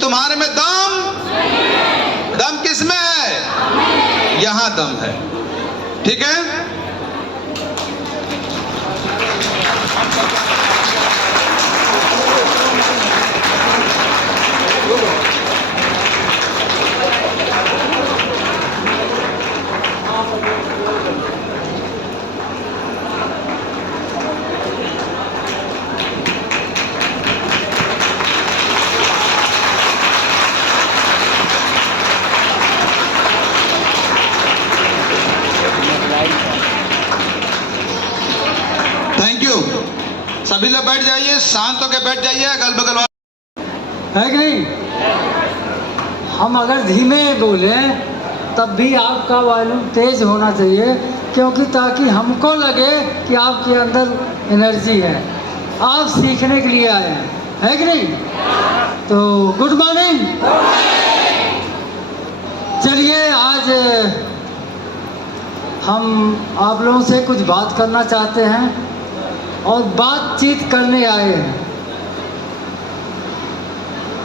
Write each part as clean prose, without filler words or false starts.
तुम्हारे में दम किसमें है? यहां दम है। ठीक है, सभी लोग बैठ जाइए, शांत होकर बैठ जाइए। अगल बगल है कि नहीं? हम अगर धीमे बोले तब भी आपका वॉल्यूम तेज होना चाहिए, क्योंकि ताकि हमको लगे कि आपके अंदर एनर्जी है, आप सीखने के लिए आए हैं, है कि नहीं? तो गुड मॉर्निंग। चलिए, आज हम आप लोगों से कुछ बात करना चाहते हैं और बातचीत करने आए हैं।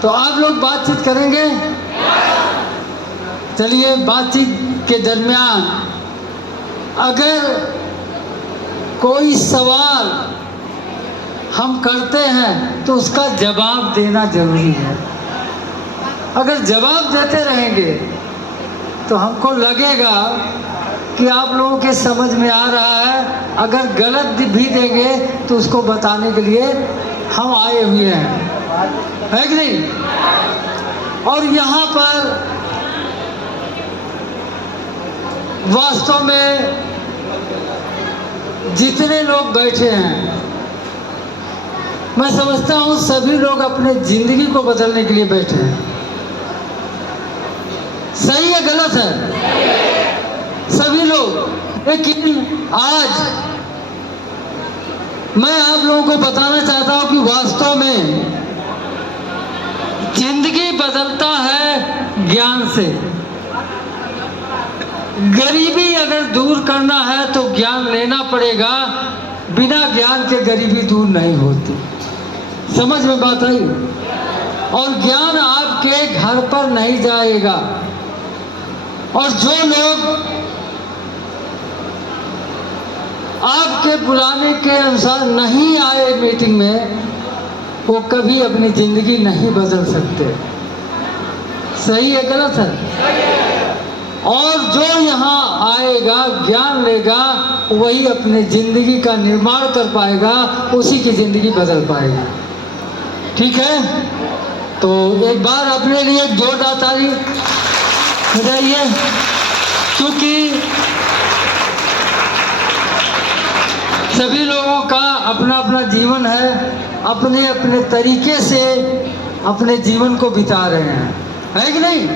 तो आप लोग बातचीत करेंगे? चलिए, बातचीत के दरमियान अगर कोई सवाल हम करते हैं तो उसका जवाब देना जरूरी है। अगर जवाब देते रहेंगे तो हमको लगेगा कि आप लोगों के समझ में आ रहा है। अगर गलत भी देंगे तो उसको बताने के लिए हम आए हुए हैं, है कि नहीं? और यहाँ पर वास्तव में जितने लोग बैठे हैं मैं समझता हूँ सभी लोग अपने जिंदगी को बदलने के लिए बैठे हैं। सही है गलत है? सभी लोग। लेकिन आज मैं आप लोगों को बताना चाहता हूँ कि वास्तव में जिंदगी बदलता है ज्ञान से। गरीबी अगर दूर करना है तो ज्ञान लेना पड़ेगा, बिना ज्ञान के गरीबी दूर नहीं होती। समझ में बात आई? और ज्ञान आपके घर पर नहीं जाएगा, और जो लोग आपके बुलाने के अनुसार नहीं आए मीटिंग में, वो कभी अपनी जिंदगी नहीं बदल सकते। सही है गलत है? और जो यहाँ आएगा ज्ञान लेगा वही अपने जिंदगी का निर्माण कर पाएगा, उसी की जिंदगी बदल पाएगा। ठीक है? तो एक बार अपने लिए एक जोरदार ताली बजाइए, क्योंकि सभी लोगों का अपना अपना जीवन है, अपने अपने तरीके से अपने जीवन को बिता रहे हैं, है कि नहीं?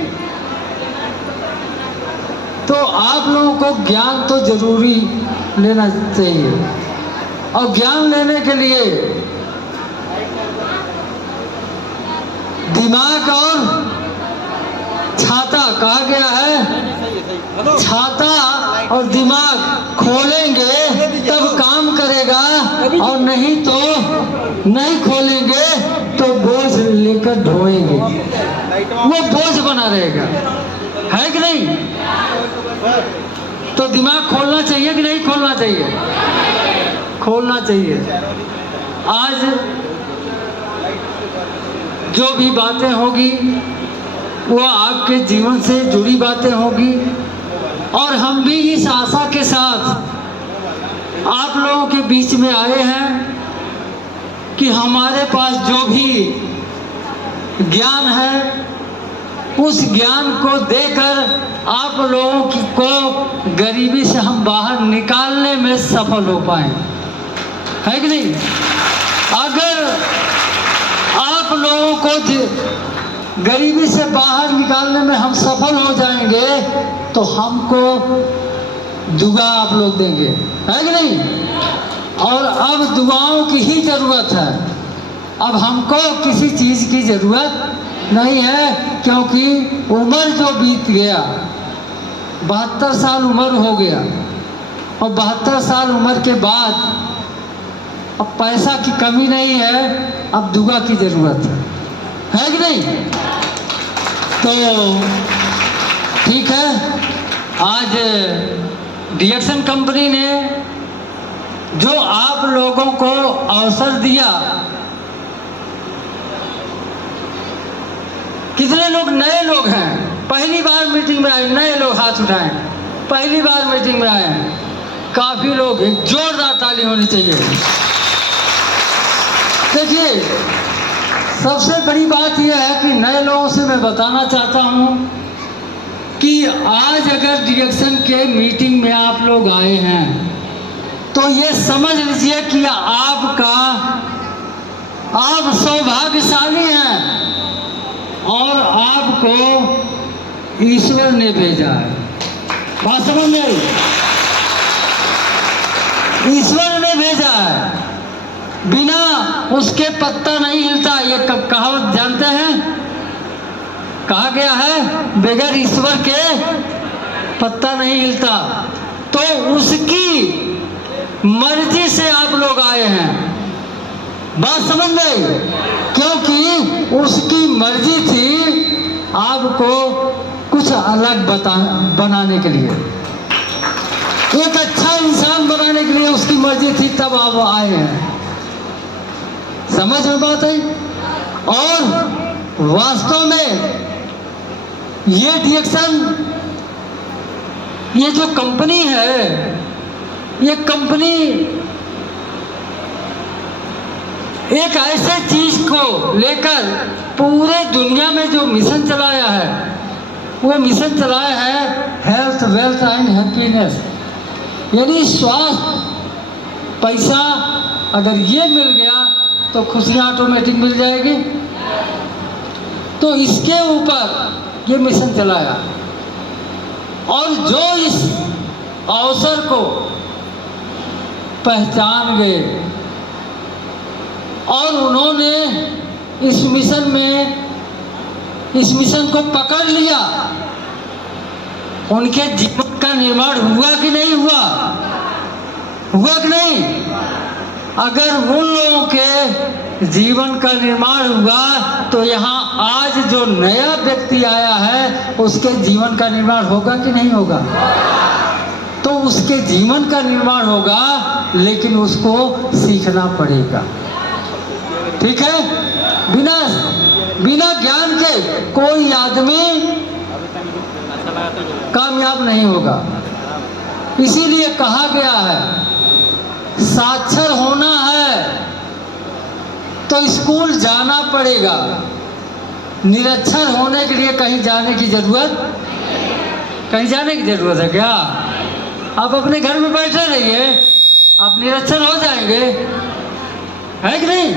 तो आप लोगों को ज्ञान तो जरूरी लेना चाहिए, और ज्ञान लेने के लिए दिमाग और छाता कहा गया है। छाता और दिमाग खोलेंगे तब काम करेगा, और नहीं तो नहीं खोलेंगे तो बोझ लेकर ढोएंगे, वो बोझ बना रहेगा, है कि नहीं? तो दिमाग खोलना चाहिए कि नहीं खोलना चाहिए? खोलना चाहिए। आज जो भी बातें होगी वो आपके जीवन से जुड़ी बातें होगी, और हम भी इस आशा के साथ आप लोगों के बीच में आए हैं कि हमारे पास जो भी ज्ञान है उस ज्ञान को देकर आप लोगों को गरीबी से हम बाहर निकालने में सफल हो पाए, है कि नहीं? अगर आप लोगों को गरीबी से बाहर निकालने में हम सफल हो जाएंगे तो हमको दुआ आप लोग देंगे, है कि नहीं? और अब दुआओं की ही जरूरत है, अब हमको किसी चीज की जरूरत नहीं है, क्योंकि उम्र जो बीत गया, 72 साल उम्र हो गया, और 72 साल उम्र के बाद अब पैसा की कमी नहीं है, अब दुआ की जरूरत है कि नहीं? तो ठीक है, आज डीएक्सन कंपनी ने जो आप लोगों को अवसर दिया, कितने लोग नए लोग हैं, पहली बार मीटिंग में आए, नए लोग हाथ उठाएं, पहली बार मीटिंग में आए हैं, काफी लोग, एक जोरदार ताली होनी चाहिए। देखिए, सबसे बड़ी बात यह है कि नए लोगों से मैं बताना चाहता हूं कि आज अगर डीएक्सन के मीटिंग में आप लोग आए हैं तो ये समझ लीजिए कि आप सौभाग्यशाली हैं, और आपको ईश्वर ने भेजा है। बात समझ में आई? ईश्वर ने भेजा है, बिना उसके पत्ता नहीं हिलता, ये कहावत जानते हैं? कहा गया है बगैर ईश्वर के पत्ता नहीं हिलता। तो उसकी मर्जी से आप लोग आए हैं, बात समझ गए? क्योंकि उसकी मर्जी थी आपको कुछ अलग बनाने के लिए, एक अच्छा इंसान बनाने के लिए उसकी मर्जी थी, तब आप आए हैं। समझ में बात आई? और वास्तव में ये डीएक्सन, ये जो कंपनी है, ये कंपनी एक ऐसे चीज को लेकर पूरे दुनिया में जो मिशन चलाया है, वो मिशन चलाया है हेल्थ, वेल्थ एंड हैप्पीनेस, यानी स्वास्थ्य, पैसा अगर ये मिल गया तो खुशियाँ ऑटोमेटिक मिल जाएगी। तो इसके ऊपर ये मिशन चलाया, और जो इस अवसर को पहचान गए और उन्होंने इस मिशन को पकड़ लिया, उनके जीवन का निर्माण हुआ कि नहीं हुआ? हुआ कि नहीं? अगर उन लोगों के जीवन का निर्माण हुआ तो यहाँ आज जो नया व्यक्ति आया है उसके जीवन का निर्माण होगा कि नहीं होगा? तो उसके जीवन का निर्माण होगा, लेकिन उसको सीखना पड़ेगा। ठीक है? बिना ज्ञान के कोई आदमी कामयाब नहीं होगा। इसीलिए कहा गया है, साक्षर होना है तो स्कूल जाना पड़ेगा, निरक्षर होने के लिए कहीं जाने की जरूरत है क्या? आप अपने घर में बैठे रहिए, आप निरक्षर हो जाएंगे, है कि नहीं?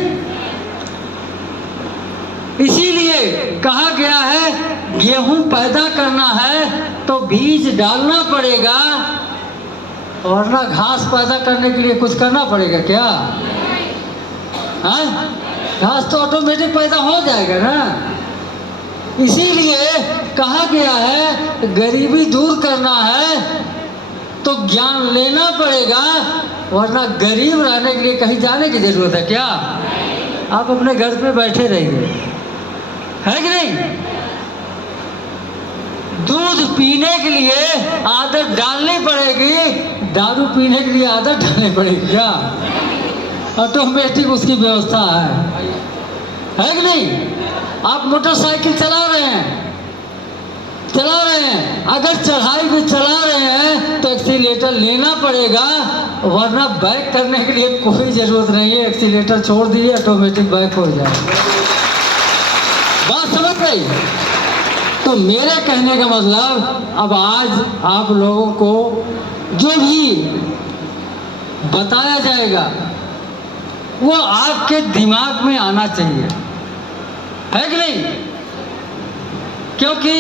इसीलिए कहा गया है, गेहूं पैदा करना है तो बीज डालना पड़ेगा, और ना घास पैदा करने के लिए कुछ करना पड़ेगा क्या? हाँ, घास तो ऑटोमेटिक पैदा हो जाएगा ना। इसीलिए कहा गया है, गरीबी दूर करना है तो ज्ञान लेना पड़ेगा, वरना गरीब रहने के लिए कहीं जाने की जरूरत है क्या? आप अपने घर पे बैठे रहिए, है कि नहीं? दूध पीने के लिए आदत डालनी पड़ेगी, दारू पीने के लिए आदत डालनी पड़ेगी क्या? ऑटोमेटिक उसकी व्यवस्था है कि नहीं? आप मोटरसाइकिल चला रहे हैं, अगर चढ़ाई में चला रहे हैं तो एक्सीलेटर लेना पड़ेगा, वरना बैक करने के लिए कोई ज़रूरत नहीं है, एक्सीलेटर छोड़ दिए ऑटोमेटिक बैक हो जाएगा। बात समझ गई? तो मेरे कहने का मतलब, अब आज आप लोगों को जो भी बताया जाएगा वो आपके दिमाग में आना चाहिए, है कि नहीं? क्योंकि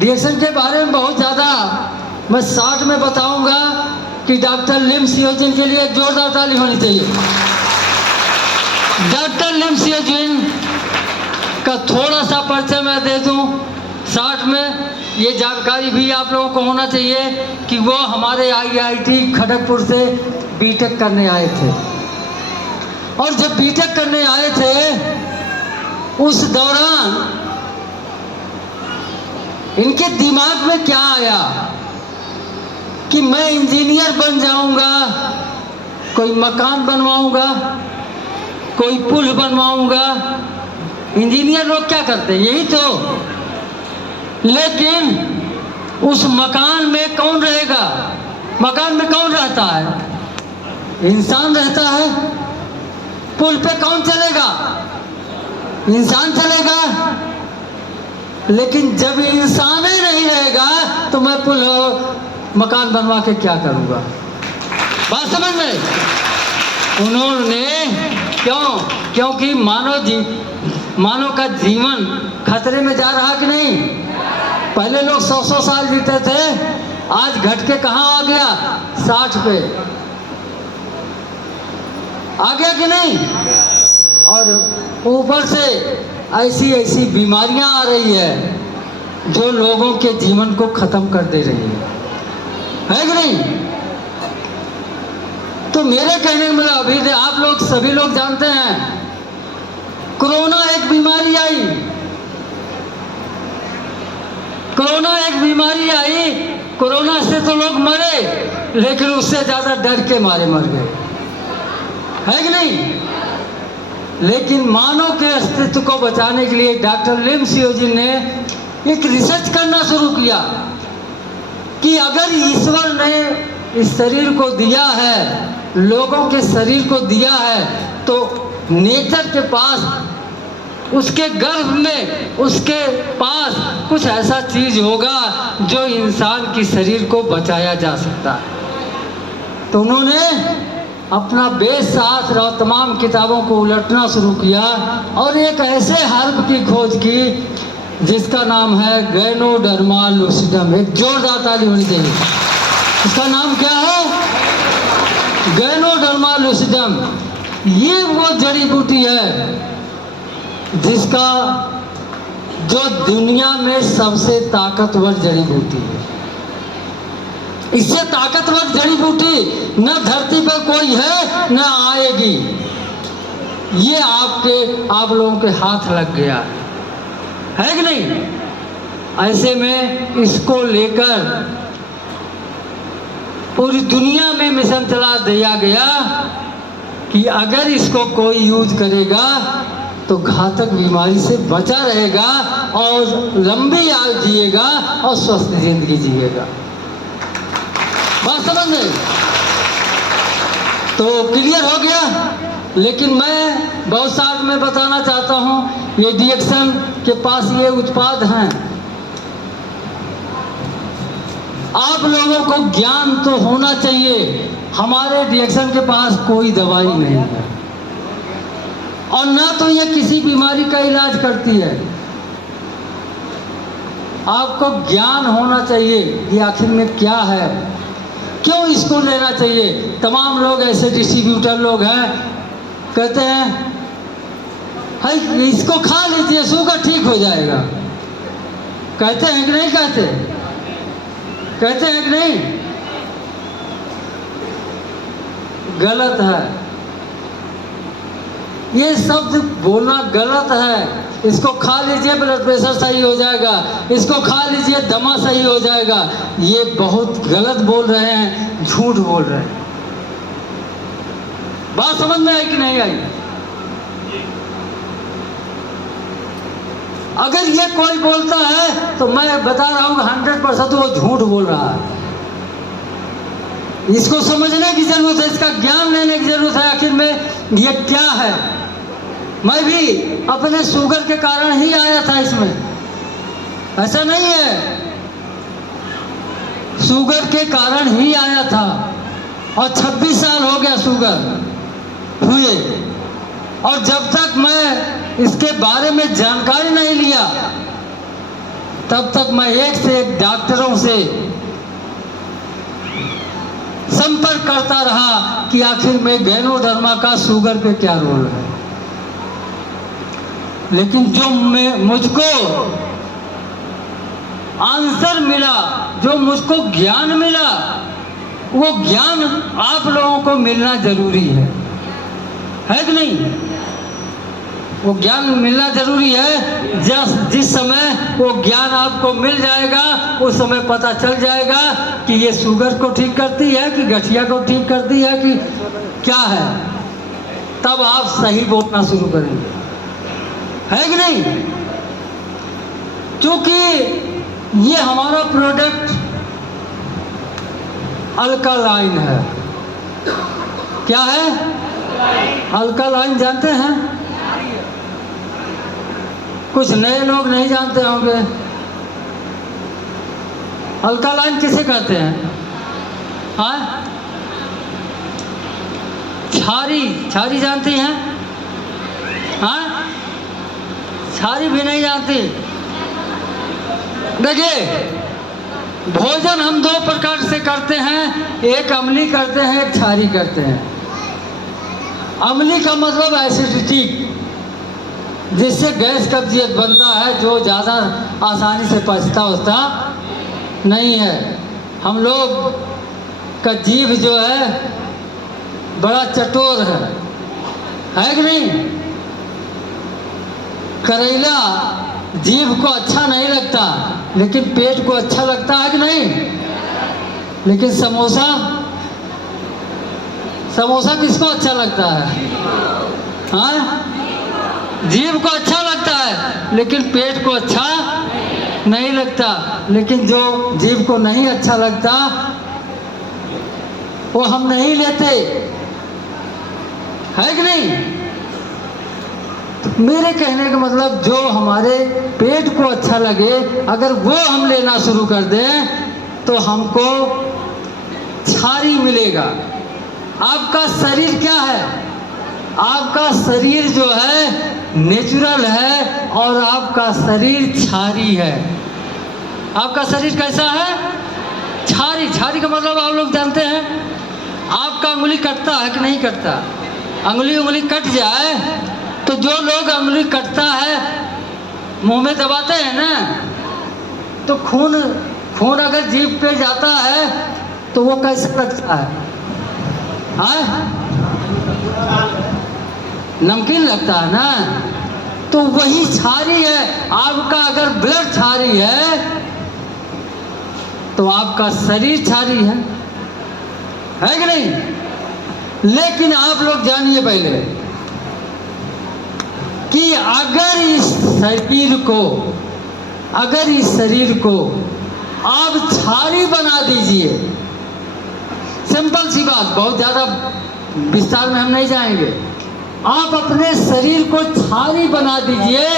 रिएक्शन के बारे में बहुत ज़्यादा मैं शॉर्ट में बताऊंगा कि डॉक्टर लिम सियोजिन के लिए जोरदार ताली होनी चाहिए। डॉक्टर लिम सियोजिन का थोड़ा सा परिचय मैं दे दूं शॉर्ट में। ये जानकारी भी आप लोगों को होना चाहिए कि वो हमारे IIT खड़गपुर से बीटेक करने आए थे, और जब बीटेक करने आए थे उस दौरान इनके दिमाग में क्या आया कि मैं इंजीनियर बन जाऊंगा, कोई मकान बनवाऊंगा, कोई पुल बनवाऊंगा। इंजीनियर लोग क्या करते हैं? यही तो। लेकिन उस मकान में कौन रहेगा? मकान में कौन रहता है? इंसान रहता है। पुल पे कौन चलेगा? इंसान चलेगा। लेकिन जब इंसान ही नहीं रहेगा तो मैं पुल और मकान बनवा के क्या करूँगा? बात समझ में? उन्होंने क्योंकि मानव का जीवन खतरे में जा रहा कि नहीं? पहले लोग 100 साल जीते थे, आज घट के कहाँ आ गया? 60 पे आ गया कि नहीं? और ऊपर से ऐसी बीमारियां आ रही है जो लोगों के जीवन को खत्म कर दे रही है कि नहीं? तो मेरे कहने में अभी आप लोग सभी लोग जानते हैं, कोरोना एक बीमारी आई। कोरोना से तो लोग मरे, लेकिन उससे ज्यादा डर के मारे मर गए, है कि नहीं? लेकिन मानव के अस्तित्व को बचाने के लिए डॉक्टर लिम सियोजिन ने एक रिसर्च करना शुरू किया कि अगर ईश्वर ने इस शरीर को दिया है, लोगों के शरीर को दिया है, तो नेचर के पास, उसके गर्भ में, उसके पास कुछ ऐसा चीज होगा जो इंसान की शरीर को बचाया जा सकता है। तो उन्होंने अपना बेस साथ और तमाम किताबों को उलटना शुरू किया और एक ऐसे हर्ब की खोज की जिसका नाम है गैनोडर्मा लूसिडम। एक जोरदार ताली होनी चाहिए। इसका नाम क्या है? Ganoderma lucidum. ये वो जड़ी बूटी है जिसका जो दुनिया में सबसे ताकतवर जड़ी बूटी है। इससे ताकतवर जड़ी बूटी न धरती पर कोई है न आएगी। ये आप लोगों के हाथ लग गया है कि नहीं? ऐसे में इसको लेकर पूरी दुनिया में मिशन चला दिया गया कि अगर इसको कोई यूज करेगा तो घातक बीमारी से बचा रहेगा और लंबी आयु जिएगा और स्वस्थ जिंदगी जिएगा। बात समझ में? तो क्लियर हो गया। लेकिन मैं बहुत साथ में बताना चाहता हूँ, ये डिएक्शन के पास ये उत्पाद हैं। आप लोगों को ज्ञान तो होना चाहिए। हमारे डिएक्शन के पास कोई दवाई नहीं है और ना तो ये किसी बीमारी का इलाज करती है। आपको ज्ञान होना चाहिए कि आखिर में क्या है, क्यों इसको लेना चाहिए। तमाम लोग ऐसे डिस्ट्रीब्यूटर लोग हैं, कहते हैं भाई इसको खा लीजिए शुगर ठीक हो जाएगा। कहते हैं कि नहीं कहते? कहते हैं कि नहीं? गलत है। ये शब्द बोलना गलत है। इसको खा लीजिए ब्लड प्रेशर सही हो जाएगा, इसको खा लीजिए दमा सही हो जाएगा। ये बहुत गलत बोल रहे हैं, झूठ बोल रहे हैं। बात समझ में आई कि नहीं आई? अगर ये कोई बोलता है तो मैं बता रहा हूँ 100% वो झूठ बोल रहा है। इसको समझने की जरूरत है, इसका ज्ञान लेने की जरूरत है। आखिर में ये क्या है? मैं भी अपने शुगर के कारण ही आया था इसमें, ऐसा नहीं है। शुगर के कारण ही आया था और 26 साल हो गया शुगर हुए, और जब तक मैं इसके बारे में जानकारी नहीं लिया तब तक मैं एक से एक डॉक्टरों से संपर्क करता रहा कि आखिर में गैनोडर्मा का शुगर पे क्या रोल है। लेकिन जो मुझको आंसर मिला, जो मुझको ज्ञान मिला, वो ज्ञान आप लोगों को मिलना जरूरी है कि नहीं? वो ज्ञान मिलना जरूरी है। जिस समय वो ज्ञान आपको मिल जाएगा उस समय पता चल जाएगा कि ये शुगर को ठीक करती है कि गठिया को ठीक करती है कि क्या है। तब आप सही बोलना शुरू करेंगे, है कि नहीं? क्योंकि ये हमारा प्रोडक्ट अल्कालाइन है। क्या है? अल्कालाइन जानते हैं? कुछ नए लोग नहीं जानते होंगे। अल्कालाइन किसे कहते हैं? हाँ, क्षारी जानती हैं? हाँ, क्षारी भी नहीं जानती। देखिए, भोजन हम दो प्रकार से करते हैं, एक अम्ली करते हैं, एक क्षारी करते हैं। अम्ली का मतलब एसिडिटी, जिससे गैस कब्जियत बनता है, जो ज़्यादा आसानी से पचता नहीं है। हम लोग का जीभ जो है बड़ा चटोर है कि नहीं? करेला जीभ को अच्छा नहीं लगता लेकिन पेट को अच्छा लगता है कि नहीं? लेकिन समोसा किसको अच्छा लगता है? हाँ, जीभ को अच्छा लगता है लेकिन पेट को अच्छा नहीं लगता। लेकिन जो जीभ को नहीं अच्छा लगता वो हम नहीं लेते, है कि नहीं? तो मेरे कहने का मतलब जो हमारे पेट को अच्छा लगे अगर वो हम लेना शुरू कर दें तो हमको क्षारी मिलेगा। आपका शरीर क्या है? आपका शरीर जो है नेचुरल है और आपका शरीर क्षारी है। आपका शरीर कैसा है? क्षारी। क्षारी का मतलब आप लोग जानते हैं। आपका अंगुली कटता है कि नहीं कटता? अंगुली कट जाए तो जो लोग अंगुली कटता है मुंह में दबाते हैं ना, तो खून अगर जीभ पे जाता है तो वो कैसे लगता है? हाँ, नमकीन लगता है ना। तो वही क्षारी है। आपका अगर ब्लड क्षारी है तो आपका शरीर क्षारी है कि नहीं? लेकिन आप लोग जानिए पहले कि अगर इस शरीर को आप क्षारी बना दीजिए, सिंपल सी बात, बहुत ज़्यादा विस्तार में हम नहीं जाएंगे। आप अपने शरीर को क्षारी बना दीजिए,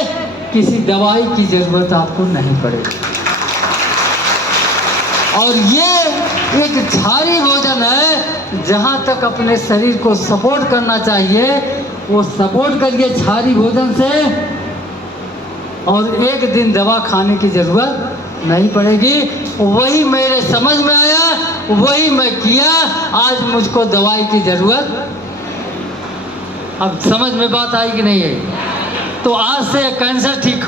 किसी दवाई की जरूरत आपको नहीं पड़ेगी। और ये एक क्षारी भोजन है। जहाँ तक अपने शरीर को सपोर्ट करना चाहिए वो सपोर्ट करिए क्षारी भोजन से, और एक दिन दवा खाने की जरूरत नहीं पड़ेगी। वही मेरे समझ में आया, वही मैं किया। आज मुझको दवाई की जरूरत, अब समझ में बात आई कि नहीं है? तो आज से कैंसर ठीक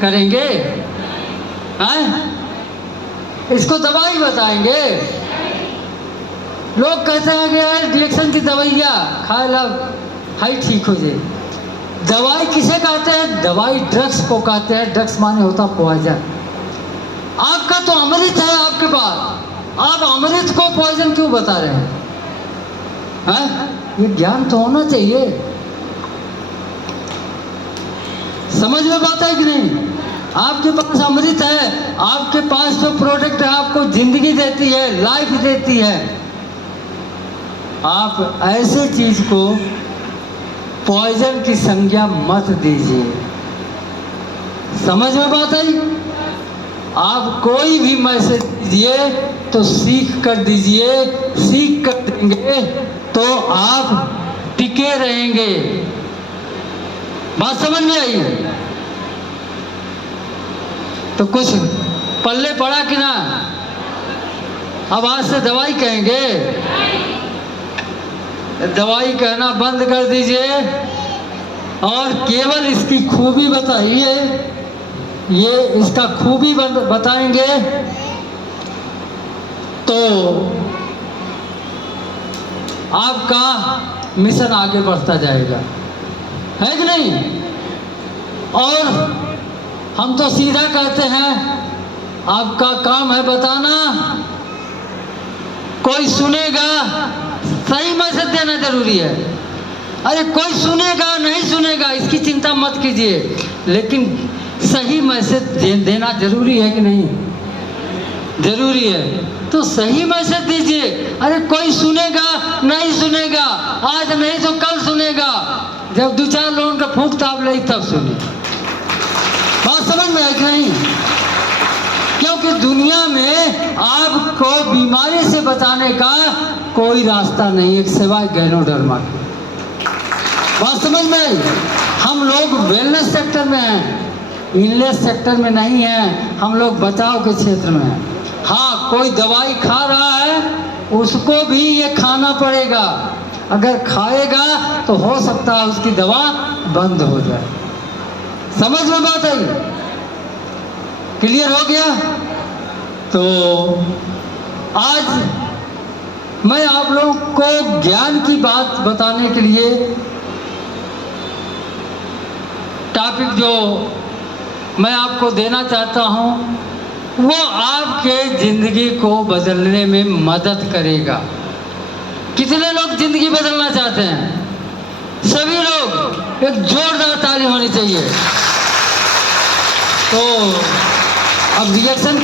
करेंगे हैं? इसको दवाई बताएंगे। लोग कहते हैं कि यार रिएक्शन की दवाइयाँ खाए ला हाई ठीक हो जाए। दवाई किसे कहते हैं? दवाई ड्रग्स को कहते हैं। ड्रग्स माने होता पॉइजन। आपका तो अमृत है आपके पास, आप अमृत को पॉइजन क्यों बता रहे हैं? ये ज्ञान तो होना चाहिए। समझ में बात है कि नहीं? आपके पास अमृत है, आपके पास जो प्रोडक्ट है आपको जिंदगी देती है, लाइफ देती है। आप ऐसे चीज को पॉइजन की संज्ञा मत दीजिए। समझ में बात आई? आप कोई भी मैसेज दीजिए तो सीख कर दीजिए। सीख कर देंगे तो आप टिके रहेंगे। बात समझ में आई? तो कुछ पल्ले पड़ा कि ना? अब आज से दवाई कहेंगे? दवाई कहना बंद कर दीजिए और केवल इसकी खूबी बताइए। ये इसका खूबी बताएंगे तो आपका मिशन आगे बढ़ता जाएगा, है कि नहीं? और हम तो सीधा कहते हैं आपका काम है बताना, कोई सुनेगा। सही मैसेज देना जरूरी है। अरे कोई सुनेगा नहीं सुनेगा इसकी चिंता मत कीजिए, लेकिन सही मैसेज देना जरूरी है कि नहीं? जरूरी है। तो सही मैसेज दीजिए। अरे कोई सुनेगा नहीं सुनेगा, आज नहीं तो कल सुनेगा। जब 2-4 लोगों का फूंक ताप ले तब सुने। बात समझ में है कि नहीं? क्योंकि दुनिया में आपको बीमारी से बचाने का कोई रास्ता नहीं है सिवाय गैनोडर्मा के। बात समझ में आई? हम लोग वेलनेस सेक्टर में हैं, इलनेस सेक्टर में नहीं है। हम लोग बचाव के क्षेत्र में हैं। हाँ, कोई दवाई खा रहा है उसको भी ये खाना पड़ेगा। अगर खाएगा तो हो सकता है उसकी दवा बंद हो जाए। समझ में बात आई? क्लियर हो गया? तो आज मैं आप लोगों को ज्ञान की बात बताने के लिए टॉपिक जो मैं आपको देना चाहता हूँ वो आपके जिंदगी को बदलने में मदद करेगा। कितने लोग जिंदगी बदलना चाहते हैं? सभी लोग। एक जोरदार ताली होनी चाहिए। तो अब रिएक्शन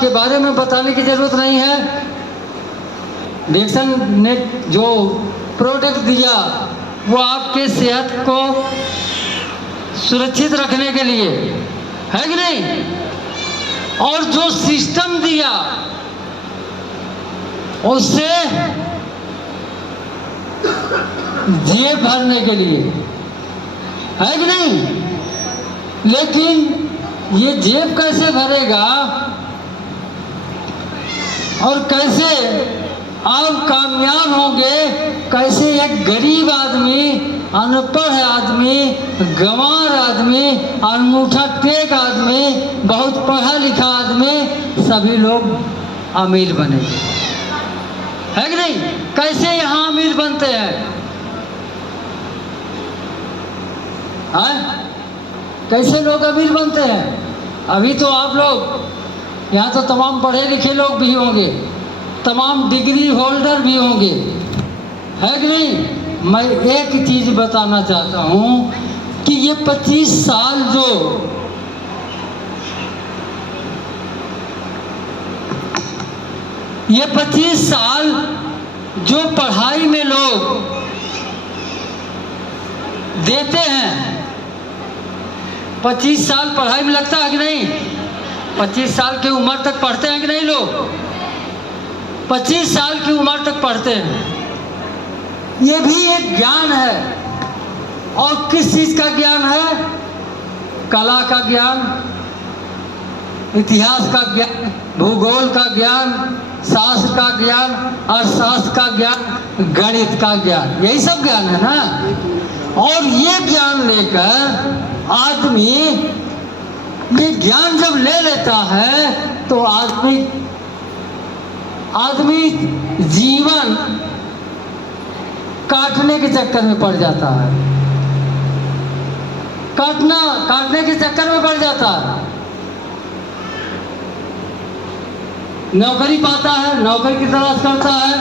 के बारे में बताने की जरूरत नहीं है। रिएक्शन ने जो प्रोडक्ट दिया वो आपके सेहत को सुरक्षित रखने के लिए है कि नहीं? और जो सिस्टम दिया उससे जेब भरने के लिए, है कि नहीं? लेकिन ये जेब कैसे भरेगा और कैसे आप कामयाब होंगे? कैसे एक गरीब आदमी, अनपढ़ आदमी, गंवार आदमी, अंगूठा टेक आदमी, बहुत पढ़ा लिखा आदमी, सभी लोग अमीर बनेंगे, है कि नहीं? कैसे यहाँ अमीर बनते हैं? कैसे लोग अमीर बनते हैं? अभी तो आप लोग यहाँ तो तमाम पढ़े लिखे लोग भी होंगे, तमाम डिग्री होल्डर भी होंगे, है कि नहीं? मैं एक चीज़ बताना चाहता हूँ कि ये 25 साल जो पढ़ाई में लोग देते हैं, 25 साल पढ़ाई में लगता है कि नहीं? 25 साल की उम्र तक पढ़ते हैं कि नहीं लोग? 25 साल की उम्र तक पढ़ते हैं। ये भी एक ज्ञान है। और किस चीज़ का ज्ञान है? कला का ज्ञान, इतिहास का ज्ञान, भूगोल का ज्ञान, शास्त्र का ज्ञान, अर्थशास्त्र का ज्ञान, गणित का ज्ञान, यही सब ज्ञान है ना। और ये ज्ञान लेकर आदमी, ये ज्ञान जब ले लेता है तो आदमी जीवन काटने के चक्कर में पड़ जाता है, काटने के चक्कर में पड़ जाता है। नौकरी पाता है, नौकरी की तलाश करता है,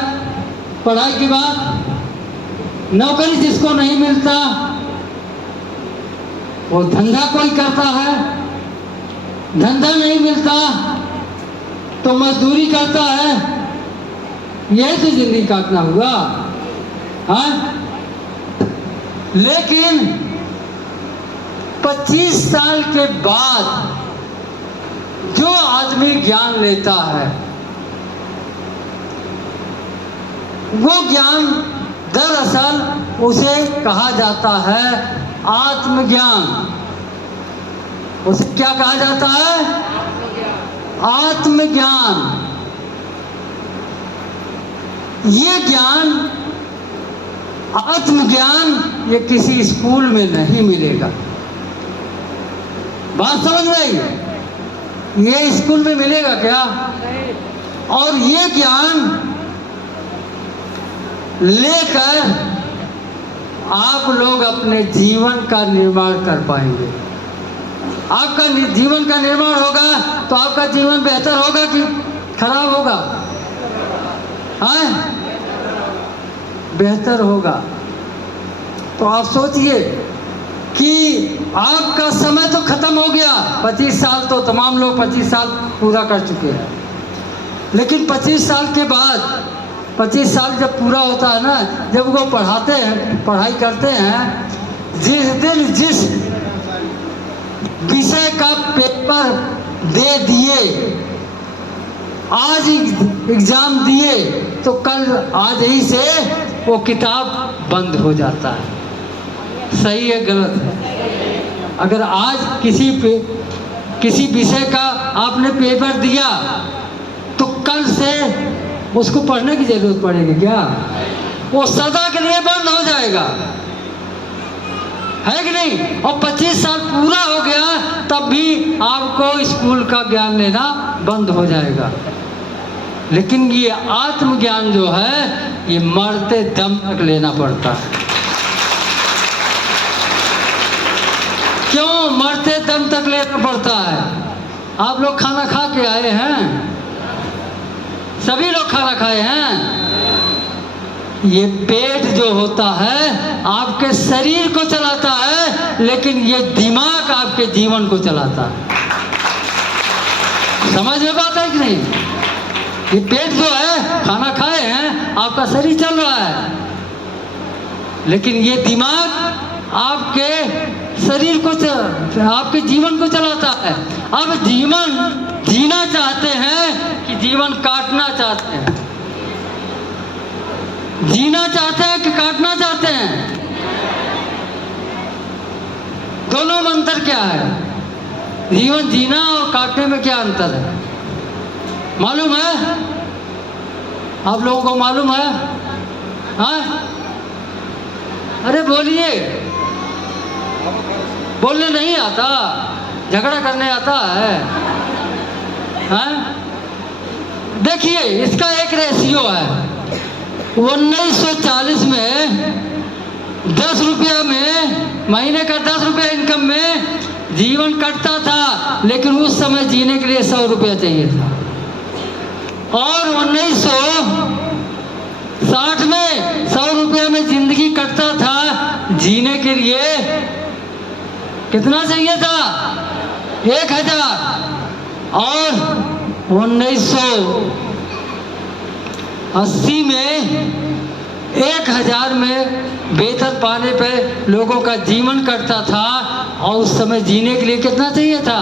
पढ़ाई के बाद नौकरी जिसको नहीं मिलता वो धंधा कोई करता है, धंधा नहीं मिलता तो मजदूरी करता है। यही तो जिंदगी काटना हुआ, हाँ? लेकिन 25 साल के बाद जो आदमी ज्ञान लेता है, वो ज्ञान दरअसल उसे कहा जाता है आत्मज्ञान। उसे क्या कहा जाता है? आत्मज्ञान। ये ज्ञान, आत्मज्ञान, ये किसी स्कूल में नहीं मिलेगा। बात समझ में आई? ये स्कूल में मिलेगा क्या? और ये ज्ञान लेकर आप लोग अपने जीवन का निर्माण कर पाएंगे। आपका जीवन का निर्माण होगा तो आपका जीवन बेहतर होगा कि खराब होगा? हाँ, बेहतर होगा। तो आप सोचिए कि आपका समय तो खत्म हो गया। 25 साल तो तमाम लोग 25 साल पूरा कर चुके हैं, लेकिन 25 साल के बाद, 25 साल जब पूरा होता है ना, जब वो पढ़ाते हैं, पढ़ाई करते हैं, जिस दिन जिस विषय का पेपर दे दिए, आज एग्जाम दिए, तो कल आज ही से वो किताब बंद हो जाता है। सही है गलत है? अगर आज किसी विषय का आपने पेपर दिया तो कल से उसको पढ़ने की जरूरत पड़ेगी क्या? वो सदा के लिए बंद हो जाएगा, है कि नहीं? और 25 साल पूरा हो गया तब भी आपको स्कूल का ज्ञान लेना बंद हो जाएगा। लेकिन ये आत्मज्ञान जो है, ये मरते दम तक लेना पड़ता है। क्यों मरते दम तक लेना पड़ता है? आप लोग खाना खा के आए हैं, सभी लोग खाना खाए हैं। ये पेट जो होता है आपके शरीर को चलाता है, लेकिन ये दिमाग आपके जीवन को चलाता है। समझ में बात है कि नहीं? ये पेट जो है, खाना खाए हैं, आपका शरीर चल रहा है, लेकिन ये दिमाग आपके शरीर को, आपके जीवन को चलाता है। अब जीवन जीना चाहते हैं कि जीवन काटना चाहते हैं? जीना चाहते हैं कि काटना चाहते हैं? दोनों में अंतर क्या है? जीवन जीना और काटने में क्या अंतर है? मालूम है? आप लोगों को मालूम है? हाँ? अरे बोलिए। बोलने नहीं आता, झगड़ा करने आता है। हाँ? देखिए, इसका एक रेशियो है। 1940 में 10 रुपया में, महीने का 10 रुपया इनकम में जीवन कटता था, लेकिन उस समय जीने के लिए 100 रुपया चाहिए था। और 1960 में 100 रुपया में जिंदगी कटता था, जीने के लिए कितना चाहिए था? 1000। और 1980 में 1000 में वेतन पाने पे लोगों का जीवन कटता था, और उस समय जीने के लिए कितना चाहिए था?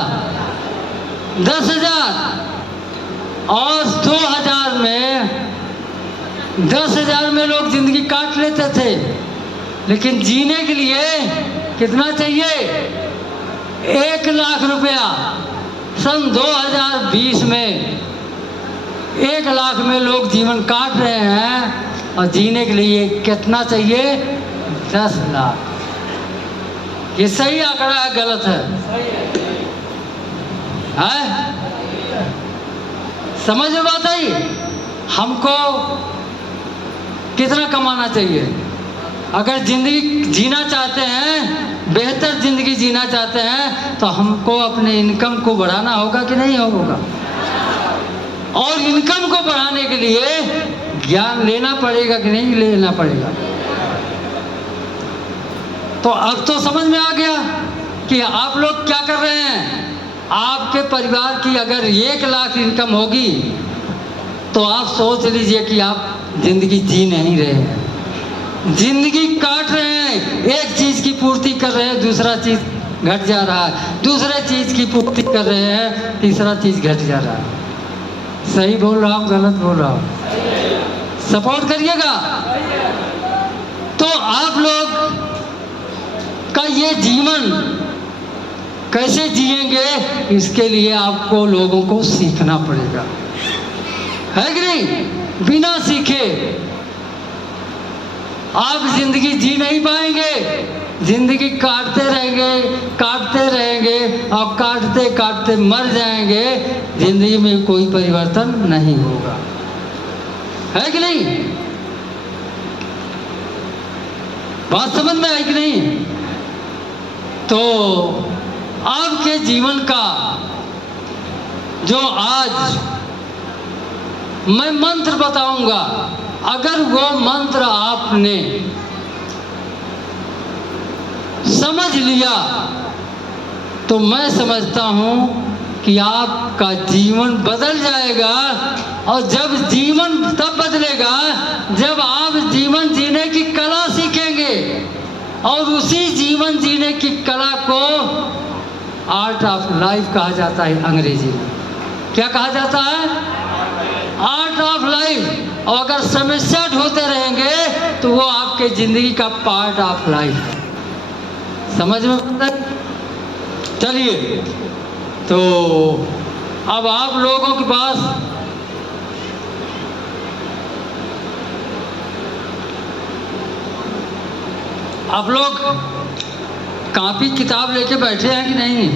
10,000। और 2000 में 10,000 में लोग जिंदगी काट लेते थे, लेकिन जीने के लिए कितना चाहिए? 1,00,000 रुपया। सन 2020 में 1,00,000 में लोग जीवन काट रहे हैं, और जीने के लिए कितना चाहिए? 10,00,000। ये सही आंकड़ा है, गलत है? है? समझ में बात आई? हमको कितना कमाना चाहिए? अगर जिंदगी जीना चाहते हैं, बेहतर जिंदगी जीना चाहते हैं, तो हमको अपने इनकम को बढ़ाना होगा कि नहीं होगा? और इनकम को बढ़ाने के लिए ज्ञान लेना पड़ेगा कि नहीं लेना पड़ेगा? तो अब तो समझ में आ गया कि आप लोग क्या कर रहे हैं। आपके परिवार की अगर 1,00,000 इनकम होगी, तो आप सोच लीजिए कि आप जिंदगी जी नहीं रहे हैं, जिंदगी काट रहे हैं। एक चीज की पूर्ति कर रहे हैं, दूसरा चीज घट जा रहा है, दूसरे चीज की पूर्ति कर रहे हैं, तीसरा चीज घट जा रहा है। सही बोल रहा हूँ, गलत बोल रहा हूँ? सपोर्ट करिएगा। तो आप लोग का ये जीवन कैसे जिएंगे, इसके लिए आपको लोगों को सीखना पड़ेगा, है कि नहीं? बिना सीखे आप जिंदगी जी नहीं पाएंगे। जिंदगी काटते रहेंगे और काटते काटते मर जाएंगे। जिंदगी में कोई परिवर्तन नहीं होगा, है कि नहीं? बात समझ में आई कि नहीं? तो आपके जीवन का जो आज मैं मंत्र बताऊंगा, अगर वो मंत्र आपने समझ लिया, तो मैं समझता हूं कि आपका जीवन बदल जाएगा। और जब जीवन तब बदलेगा जब आप जीवन जीने की कला सीखेंगे, और उसी जीवन जीने की कला को आर्ट ऑफ लाइफ कहा जाता है अंग्रेजी में। क्या कहा जाता है? Art of life. और अगर समस्या ढूंढते रहेंगे तो वो आपके जिंदगी का पार्ट ऑफ लाइफ है। समझ में आता है? चलिए, तो अब आप लोगों के पास आप लोग कॉपी किताब लेके बैठे हैं कि नहीं?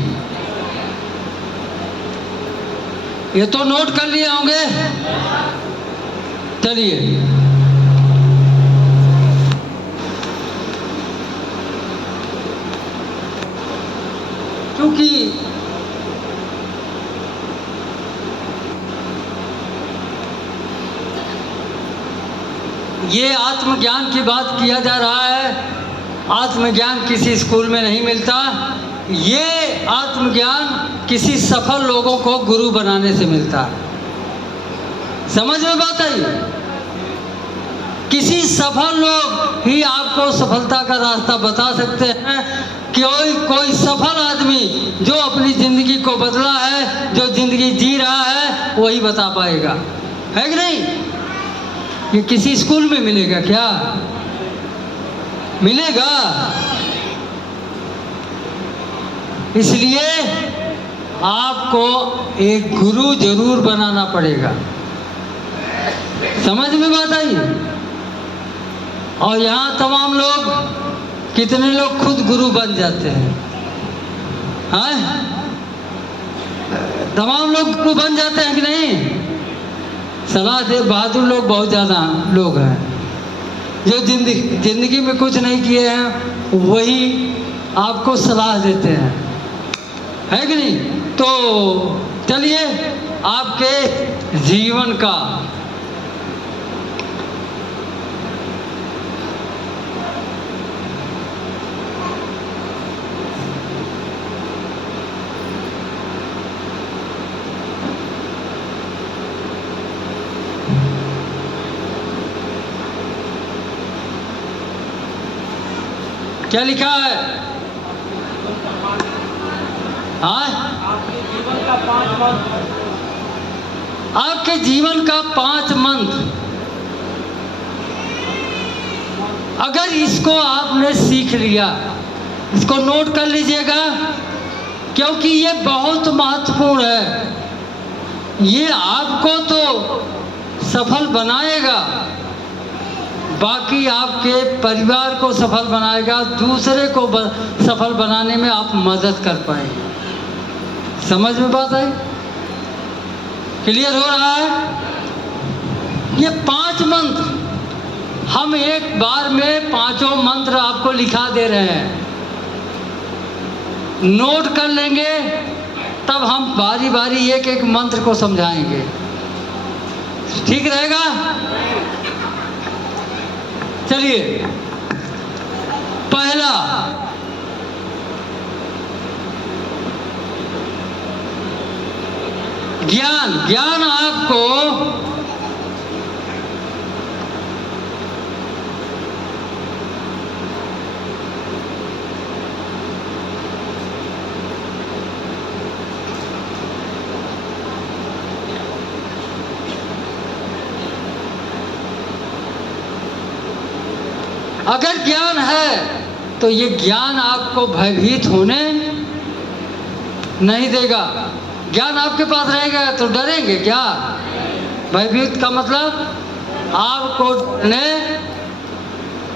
ये तो नोट कर लिए होंगे। चलिए, क्योंकि ये आत्मज्ञान की बात किया जा रहा है। आत्मज्ञान किसी स्कूल में नहीं मिलता। ये आत्मज्ञान किसी सफल लोगों को गुरु बनाने से मिलता है। समझ में बात आई? किसी सफल लोग ही आपको सफलता का रास्ता बता सकते हैं। कोई सफल आदमी जो अपनी जिंदगी को बदला है, जो जिंदगी जी रहा है, वही बता पाएगा, है कि नहीं? ये किसी स्कूल में मिलेगा क्या? मिलेगा? इसलिए आपको एक गुरु जरूर बनाना पड़ेगा। समझ में बात आई? और यहाँ तमाम लोग, कितने लोग खुद गुरु बन जाते हैं? हाँ, तमाम लोग गुरु बन जाते हैं कि नहीं? सलाह दे बहादुर लोग बहुत ज़्यादा लोग हैं जो जिंदगी में कुछ नहीं किए हैं, वही आपको सलाह देते हैं, है कि नहीं? तो चलिए, आपके जीवन का क्या लिखा है? हाँ, आपके जीवन का 5 मंत्र, अगर इसको आपने सीख लिया, इसको नोट कर लीजिएगा, क्योंकि ये बहुत महत्वपूर्ण है। ये आपको तो सफल बनाएगा, बाकी आपके परिवार को सफल बनाएगा, दूसरे को सफल बनाने में आप मदद कर पाएंगे। समझ में बात आई? क्लियर हो रहा है? ये 5 मंत्र हम एक बार में 5 मंत्र आपको लिखा दे रहे हैं, नोट कर लेंगे, तब हम बारी बारी एक एक मंत्र को समझाएंगे। ठीक रहेगा? चलिए, पहला, ज्ञान। ज्ञान आपको अगर ज्ञान है तो ये ज्ञान आपको भयभीत होने नहीं देगा। ज्ञान आपके पास रहेगा तो डरेंगे क्या? भयभीत का मतलब आपको डरने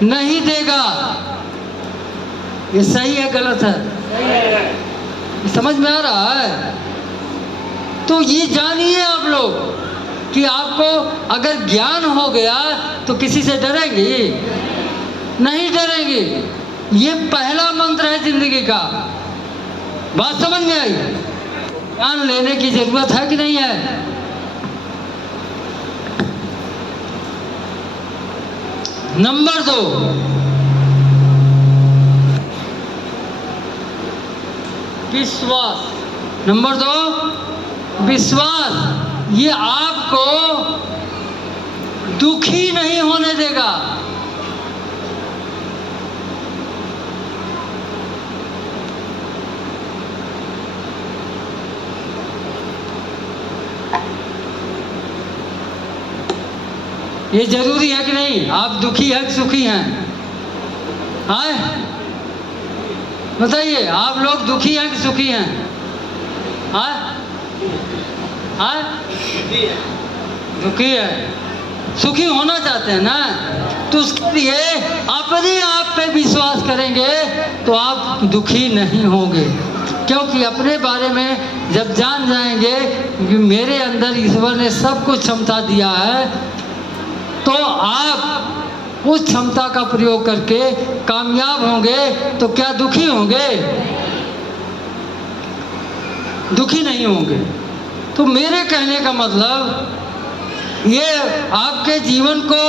नहीं देगा। ये सही है गलत है? समझ में आ रहा है? तो ये जानिए आप लोग कि आपको अगर ज्ञान हो गया तो किसी से डरेंगे नहीं? डरेंगे। ये पहला मंत्र है जिंदगी का। बात समझ में आई? ज्ञान लेने की जरूरत है कि नहीं है? नंबर 2, विश्वास। नंबर 2, विश्वास। ये आपको दुखी नहीं होने देगा। ये जरूरी है कि नहीं? आप दुखी हैं कि सुखी हैं? हाँ, बताइए, आप लोग दुखी हैं कि सुखी हैं? हाँ हाँ, दुखी है। सुखी होना चाहते हैं ना, तो उसके लिए अपने आप पे विश्वास करेंगे तो आप दुखी नहीं होंगे। क्योंकि अपने बारे में जब जान जाएंगे कि मेरे अंदर ईश्वर ने सब कुछ क्षमता दिया है, तो आप उस क्षमता का प्रयोग करके कामयाब होंगे। तो क्या दुखी होंगे? दुखी नहीं होंगे। तो मेरे कहने का मतलब ये आपके जीवन को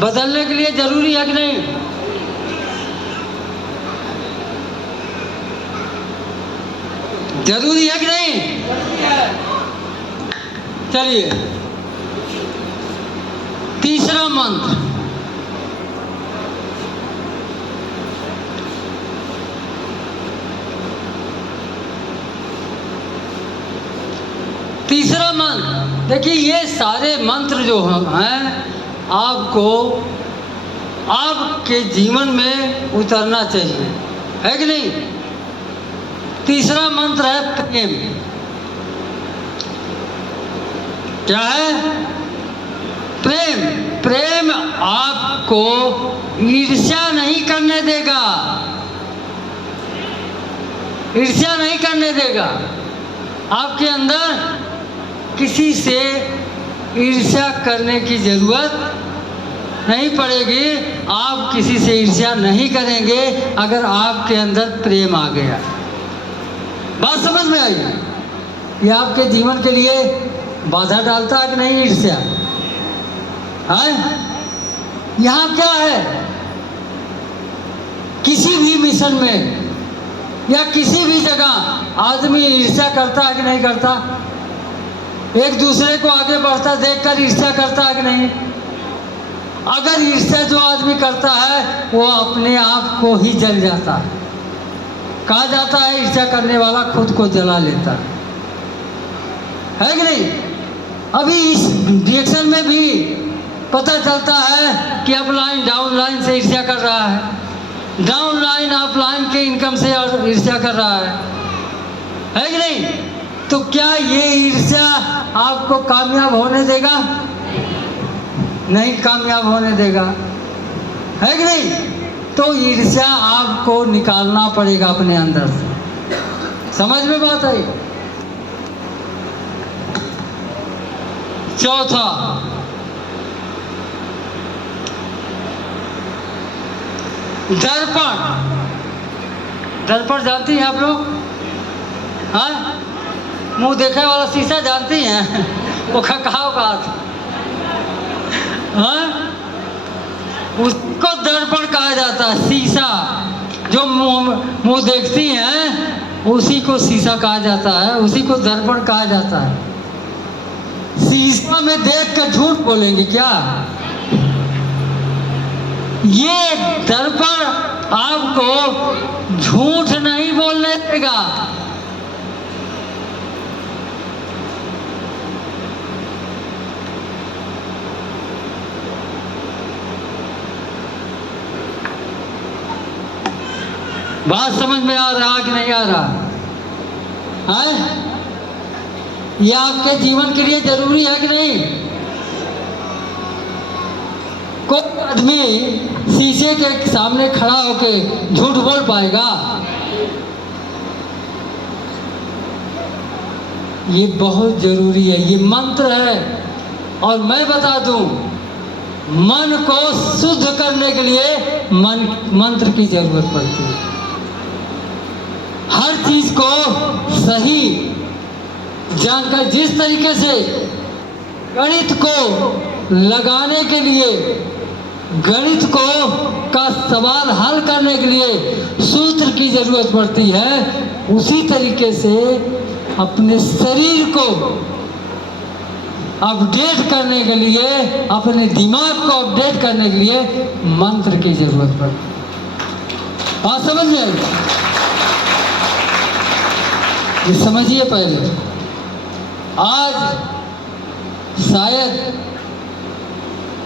बदलने के लिए जरूरी है कि नहीं? जरूरी है कि नहीं? चलिए, तीसरा मंत्र, तीसरा मंत्र, देखिए ये सारे मंत्र जो हैं आपको आपके जीवन में उतरना चाहिए, है कि नहीं। तीसरा मंत्र है प्रेम। क्या है? प्रेम। प्रेम आपको ईर्ष्या नहीं करने देगा, ईर्ष्या नहीं करने देगा। आपके अंदर किसी से ईर्ष्या करने की जरूरत नहीं पड़ेगी। आप किसी से ईर्ष्या नहीं करेंगे अगर आपके अंदर प्रेम आ गया। बात समझ में आई? ये आपके जीवन के लिए बाधा डालता है कि नहीं ईर्ष्या? है? यहाँ क्या है, किसी भी मिशन में या किसी भी जगह आदमी ईर्ष्या करता है कि नहीं करता? एक दूसरे को आगे बढ़ता देखकर ईर्ष्या करता है कि नहीं? अगर ईर्ष्या जो आदमी करता है वो अपने आप को ही जल जाता है। कहा जाता है ईर्ष्या करने वाला खुद को जला लेता है कि नहीं? अभी इस रिएक्शन में भी पता चलता है कि अपलाइन डाउन लाइन से ईर्ष्या कर रहा है, डाउन लाइन अपलाइन के इनकम से ईर्ष्या कर रहा है कि नहीं? तो क्या ये ईर्ष्या आपको कामयाब होने देगा? नहीं कामयाब होने देगा, है कि नहीं? तो ईर्ष्या आपको निकालना पड़ेगा अपने अंदर से। समझ में बात आई? चौथा, दर्पण। दर्पण जानती हैं आप लोग? हाँ, मुंह देखने वाला शीशा जानती हैं? वो कहा बात, हाँ, उसको दर्पण कहा जाता है। शीशा जो मुंह देखती हैं उसी को शीशा कहा जाता है, उसी को दर्पण कहा जाता है। शीशा में देख कर झूठ बोलेंगे क्या? ये दर्पण आपको झूठ नहीं बोलने देगा। बात समझ में आ रहा कि नहीं आ रहा है? ये आपके जीवन के लिए जरूरी है कि नहीं? कोई आदमी शीशे के सामने खड़ा होके झूठ बोल पाएगा? ये बहुत जरूरी है, ये मंत्र है। और मैं बता दूं, मन को शुद्ध करने के लिए मंत्र की जरूरत पड़ती है। हर चीज को सही जानकर, जिस तरीके से गणित को लगाने के लिए, गणित को का सवाल हल करने के लिए सूत्र की जरूरत पड़ती है, उसी तरीके से अपने शरीर को अपडेट करने के लिए, अपने दिमाग को अपडेट करने के लिए मंत्र की जरूरत पड़ती है। बात समझ में आई? ये समझिए पहले। आज शायद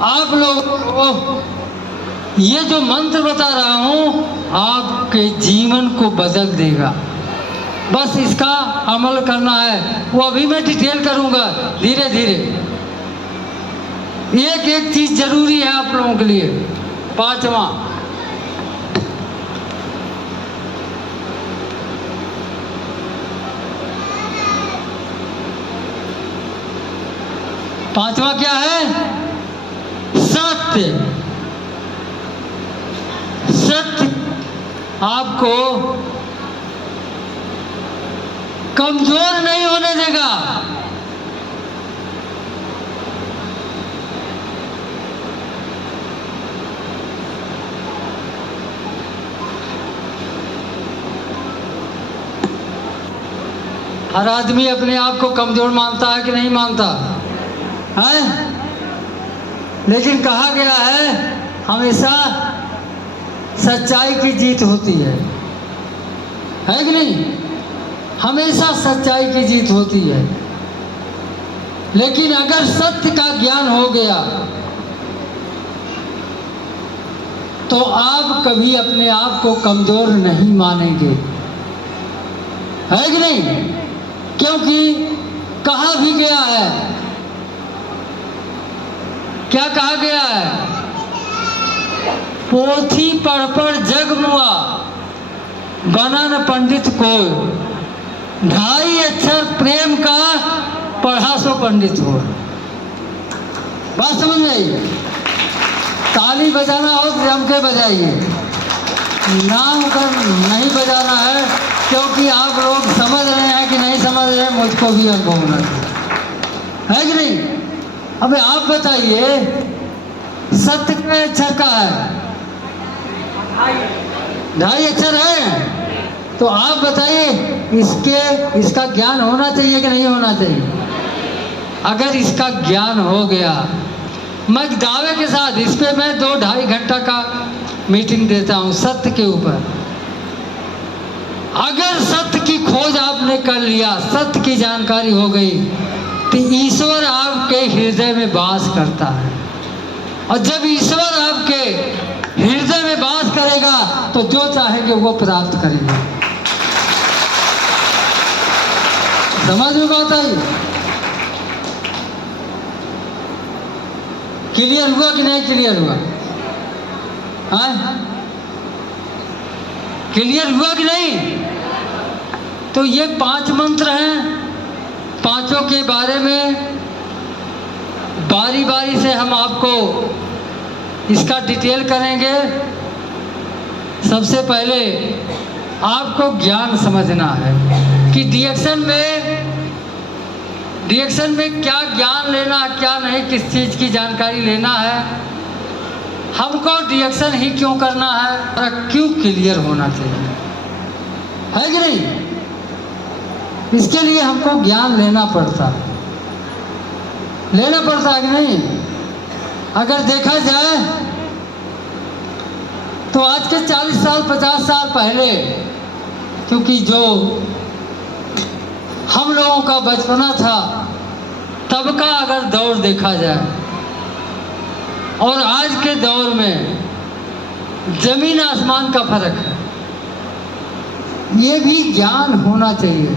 आप लोगों को ये जो मंत्र बता रहा हूँ आपके जीवन को बदल देगा। बस इसका अमल करना है, वो अभी मैं डिटेल करूँगा धीरे धीरे। एक एक चीज जरूरी है आप लोगों के लिए। पांचवा, पांचवा क्या है? सत्य। सत्य आपको कमजोर नहीं होने देगा। हर आदमी अपने आप को कमजोर मानता है कि नहीं मानता है? लेकिन कहा गया है हमेशा सच्चाई की जीत होती है कि नहीं? हमेशा सच्चाई की जीत होती है। लेकिन अगर सत्य का ज्ञान हो गया तो आप कभी अपने आप को कमजोर नहीं मानेंगे, है कि नहीं? क्योंकि कहा भी गया है, क्या कहा गया है? पोथी पढ़ पढ़ जग मुआ, बना न पंडित को, 2.5 अक्षर प्रेम का, पढ़ा सो पंडित हो। बात समझ में आई? ताली बजाना हो तो जम के बजाइए, नाम कर नहीं बजाना है, क्योंकि आप लोग समझ रहे हैं कि नहीं समझ रहे हैं, मुझको भी अनुभव होना है कि नहीं? अबे आप बताइए, सत्य कितने अक्षर का है? 2.5 अक्षर है। तो आप बताइए, इसका ज्ञान होना चाहिए कि नहीं होना चाहिए? अगर इसका ज्ञान हो गया, मैं दावे के साथ इस पे मैं 2-2.5 घंटा का मीटिंग देता हूँ सत्य के ऊपर। अगर सत्य की खोज आपने कर लिया, सत्य की जानकारी हो गई, तो ईश्वर आपके हृदय में वास करता है, और जब ईश्वर आपके हृदय में वास करेगा तो जो चाहेंगे वो प्राप्त करेंगे। समझ में बात आई? क्लियर हुआ कि नहीं क्लियर हुआ? हाँ, क्लियर हुआ कि नहीं? तो ये 5 मंत्र हैं, पांचों के बारे में बारी बारी से हम आपको इसका डिटेल करेंगे। सबसे पहले आपको ज्ञान समझना है कि डिएक्शन में क्या ज्ञान लेना है, क्या नहीं, किस चीज़ की जानकारी लेना है, हमको डिएक्शन ही क्यों करना है, और क्यों क्लियर होना चाहिए, है कि नहीं? इसके लिए हमको ज्ञान लेना पड़ता है कि नहीं? अगर देखा जाए तो आज के 40 साल 50 साल पहले, क्योंकि जो हम लोगों का बचपना था तब का अगर दौर देखा जाए और आज के दौर में जमीन आसमान का फर्क है। ये भी ज्ञान होना चाहिए।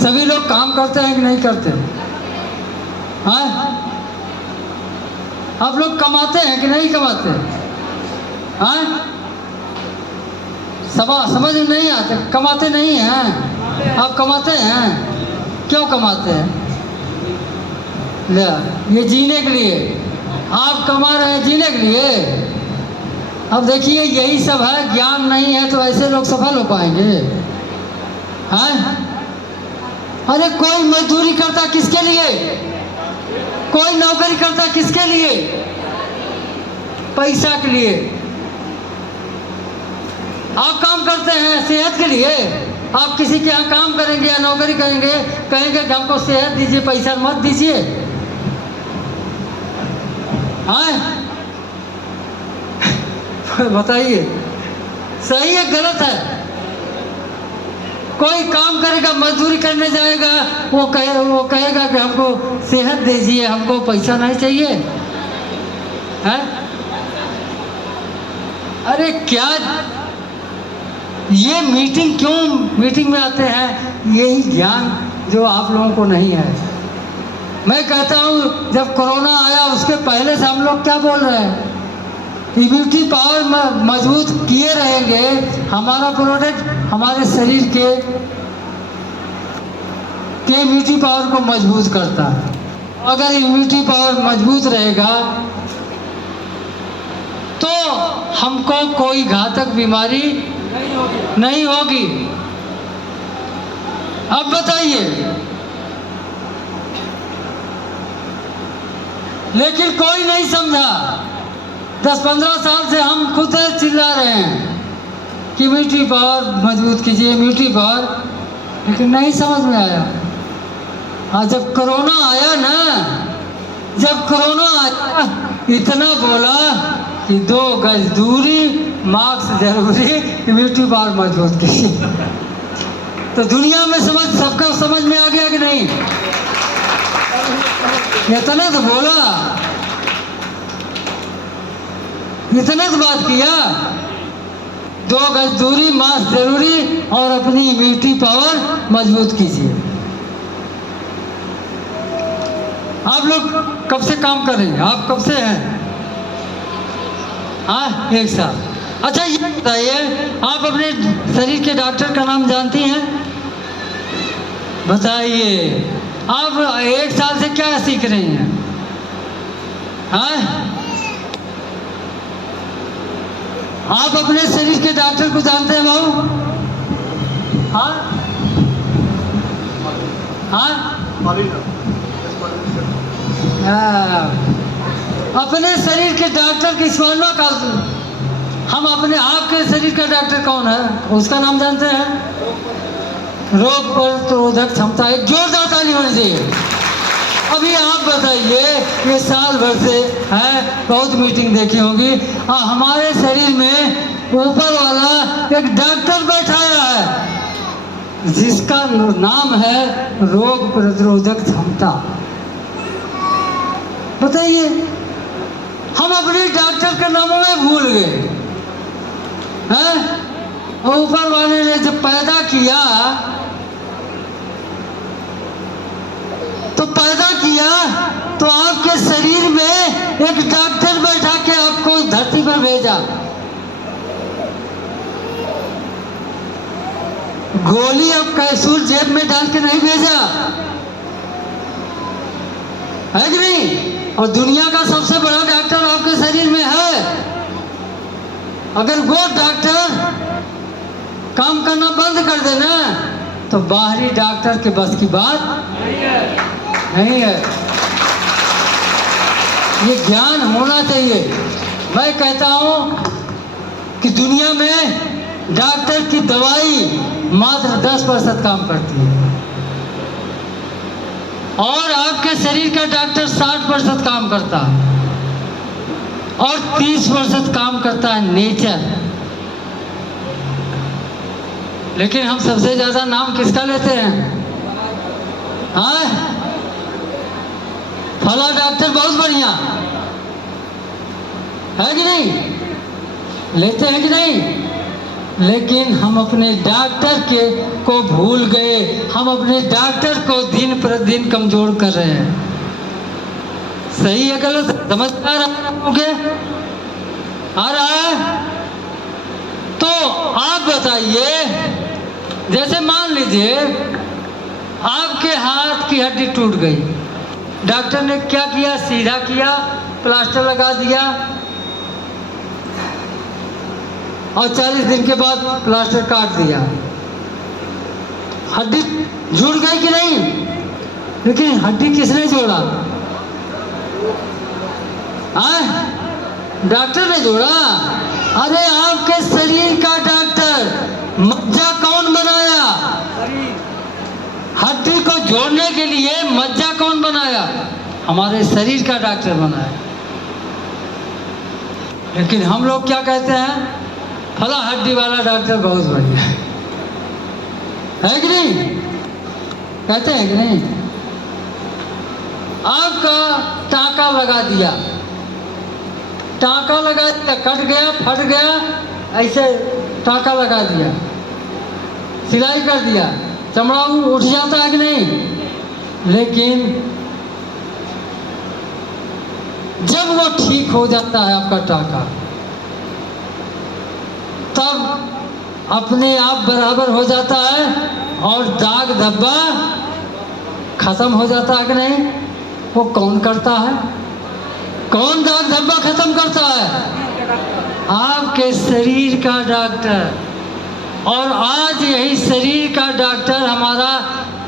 सभी लोग काम करते हैं कि नहीं करते? हाँ, आप लोग कमाते हैं कि नहीं कमाते? हाँ, समझ में नहीं आते, कमाते नहीं हैं। आप कमाते हैं, क्यों कमाते हैं? ये जीने के लिए आप कमा रहे हैं, जीने के लिए। अब देखिए यही सब है, ज्ञान नहीं है तो ऐसे लोग सफल हो पाएंगे? हैं? अरे कोई मजदूरी करता किसके लिए? कोई नौकरी करता किसके लिए? पैसा के लिए। आप काम करते हैं सेहत के लिए। आप किसी के यहाँ काम करेंगे या नौकरी करेंगे, कहेंगे कि हमको सेहत दीजिए, पैसा मत दीजिए। हाँ बताइए, सही है गलत है? कोई काम करेगा, मजदूरी करने जाएगा, वो कहेगा कि हमको सेहत दीजिए, हमको पैसा नहीं चाहिए, है? अरे क्या ये मीटिंग में आते हैं? यही ज्ञान जो आप लोगों को नहीं है। मैं कहता हूँ जब कोरोना आया उसके पहले से हम लोग क्या बोल रहे हैं? इम्यूनिटी पावर मजबूत किए रहेंगे, हमारा प्रोडक्ट हमारे शरीर के इम्यूनिटी पावर को मजबूत करता है। अगर इम्यूनिटी पावर मजबूत रहेगा तो हमको कोई घातक बीमारी नहीं होगी। अब बताइए, लेकिन कोई नहीं समझा। 10-15 साल से हम खुद चिल्ला रहे हैं कि इम्यूनिटी पावर मजबूत कीजिए, इम्यूनिटी पावर, लेकिन नहीं समझ में आया। हाँ, जब कोरोना आया इतना बोला कि 2 गज दूरी, मास्क जरूरी, इम्यूनिटी पावर मजबूत कीजिए, तो दुनिया में सबको समझ में आ गया कि नहीं? इतना तो बोला, इतना तो बात किया। 2 गज दूरी, मास्क जरूरी और अपनी इम्यूनिटी पावर मजबूत कीजिए। आप लोग कब से काम कर रहे हैं? आप कब से हैं? हाँ, 1 साल। अच्छा ये बताइए, आप अपने शरीर के डॉक्टर का नाम जानती हैं? बताइए, आप 1 साल से क्या सीख रही हैं? हाँ, आप अपने शरीर के डॉक्टर को जानते हैं बाबू? हाँ हाँ, अपने शरीर के डॉक्टर की स्मरणा का, हम अपने आपके शरीर का डॉक्टर कौन है उसका नाम जानते हैं? रोग प्रतिरोधक क्षमता। एक जोरदार ताली होनी चाहिए। अभी आप बताइए, ये साल भर से है, बहुत मीटिंग देखी होगी, हमारे शरीर में ऊपर वाला एक डॉक्टर बैठाया है जिसका नाम है रोग प्रतिरोधक क्षमता। बताइए, हम अपने डॉक्टर के नामों में भूल गए हैं। ऊपर वाले ने जब पैदा किया तो आपके शरीर में एक डॉक्टर बैठा के आपको धरती पर भेजा। गोली अब कैप्सूल जेब में डाल के नहीं भेजा है कि नहीं? और दुनिया का सबसे बड़ा डॉक्टर आपके शरीर में है। अगर वो डॉक्टर काम करना बंद कर देना तो बाहरी डॉक्टर के बस की बात नहीं है। ये ज्ञान होना चाहिए। मैं कहता हूँ कि दुनिया में डॉक्टर की दवाई मात्र 10% काम करती है और आपके शरीर का डॉक्टर 60% काम करता है और 30% काम करता है नेचर। लेकिन हम सबसे ज्यादा नाम किसका लेते हैं? हाँ, फला डॉक्टर बहुत बढ़िया है कि नहीं? लेते हैं कि नहीं? लेकिन हम अपने डॉक्टर को भूल गए। हम अपने डॉक्टर को दिन प्रतिदिन कमजोर कर रहे हैं। सही है गलत? समझ आ रहा है? तो आप बताइए, जैसे मान लीजिए आपके हाथ की हड्डी टूट गई, डॉक्टर ने क्या किया? सीधा किया, प्लास्टर लगा दिया और 40 दिन के बाद प्लास्टर काट दिया। हड्डी जुड़ गई कि नहीं? लेकिन हड्डी किसने जोड़ा? डॉक्टर ने जोड़ा। अरे आपके शरीर का डॉक्टर मज्जा कौन बनाया? हड्डी को जोड़ने के लिए मज्जा कौन बनाया? हमारे शरीर का डॉक्टर बनाया। लेकिन हम लोग क्या कहते हैं? फला हड्डी वाला डॉक्टर बहुत बढ़िया है कि नहीं? कहते हैं कि नहीं? आपका टाँका लगा दिया, टाँका लगा दिया, कट गया, फट गया, ऐसे टाँका लगा दिया, सिलाई कर दिया, चमड़ा उठ जाता है कि नहीं? लेकिन जब वो ठीक हो जाता है आपका टाँका, तब अपने आप बराबर हो जाता है और दाग धब्बा खत्म हो जाता है कि नहीं? वो कौन करता है? कौन दाग धब्बा खत्म करता है? आपके शरीर का डॉक्टर। और आज यही शरीर का डॉक्टर हमारा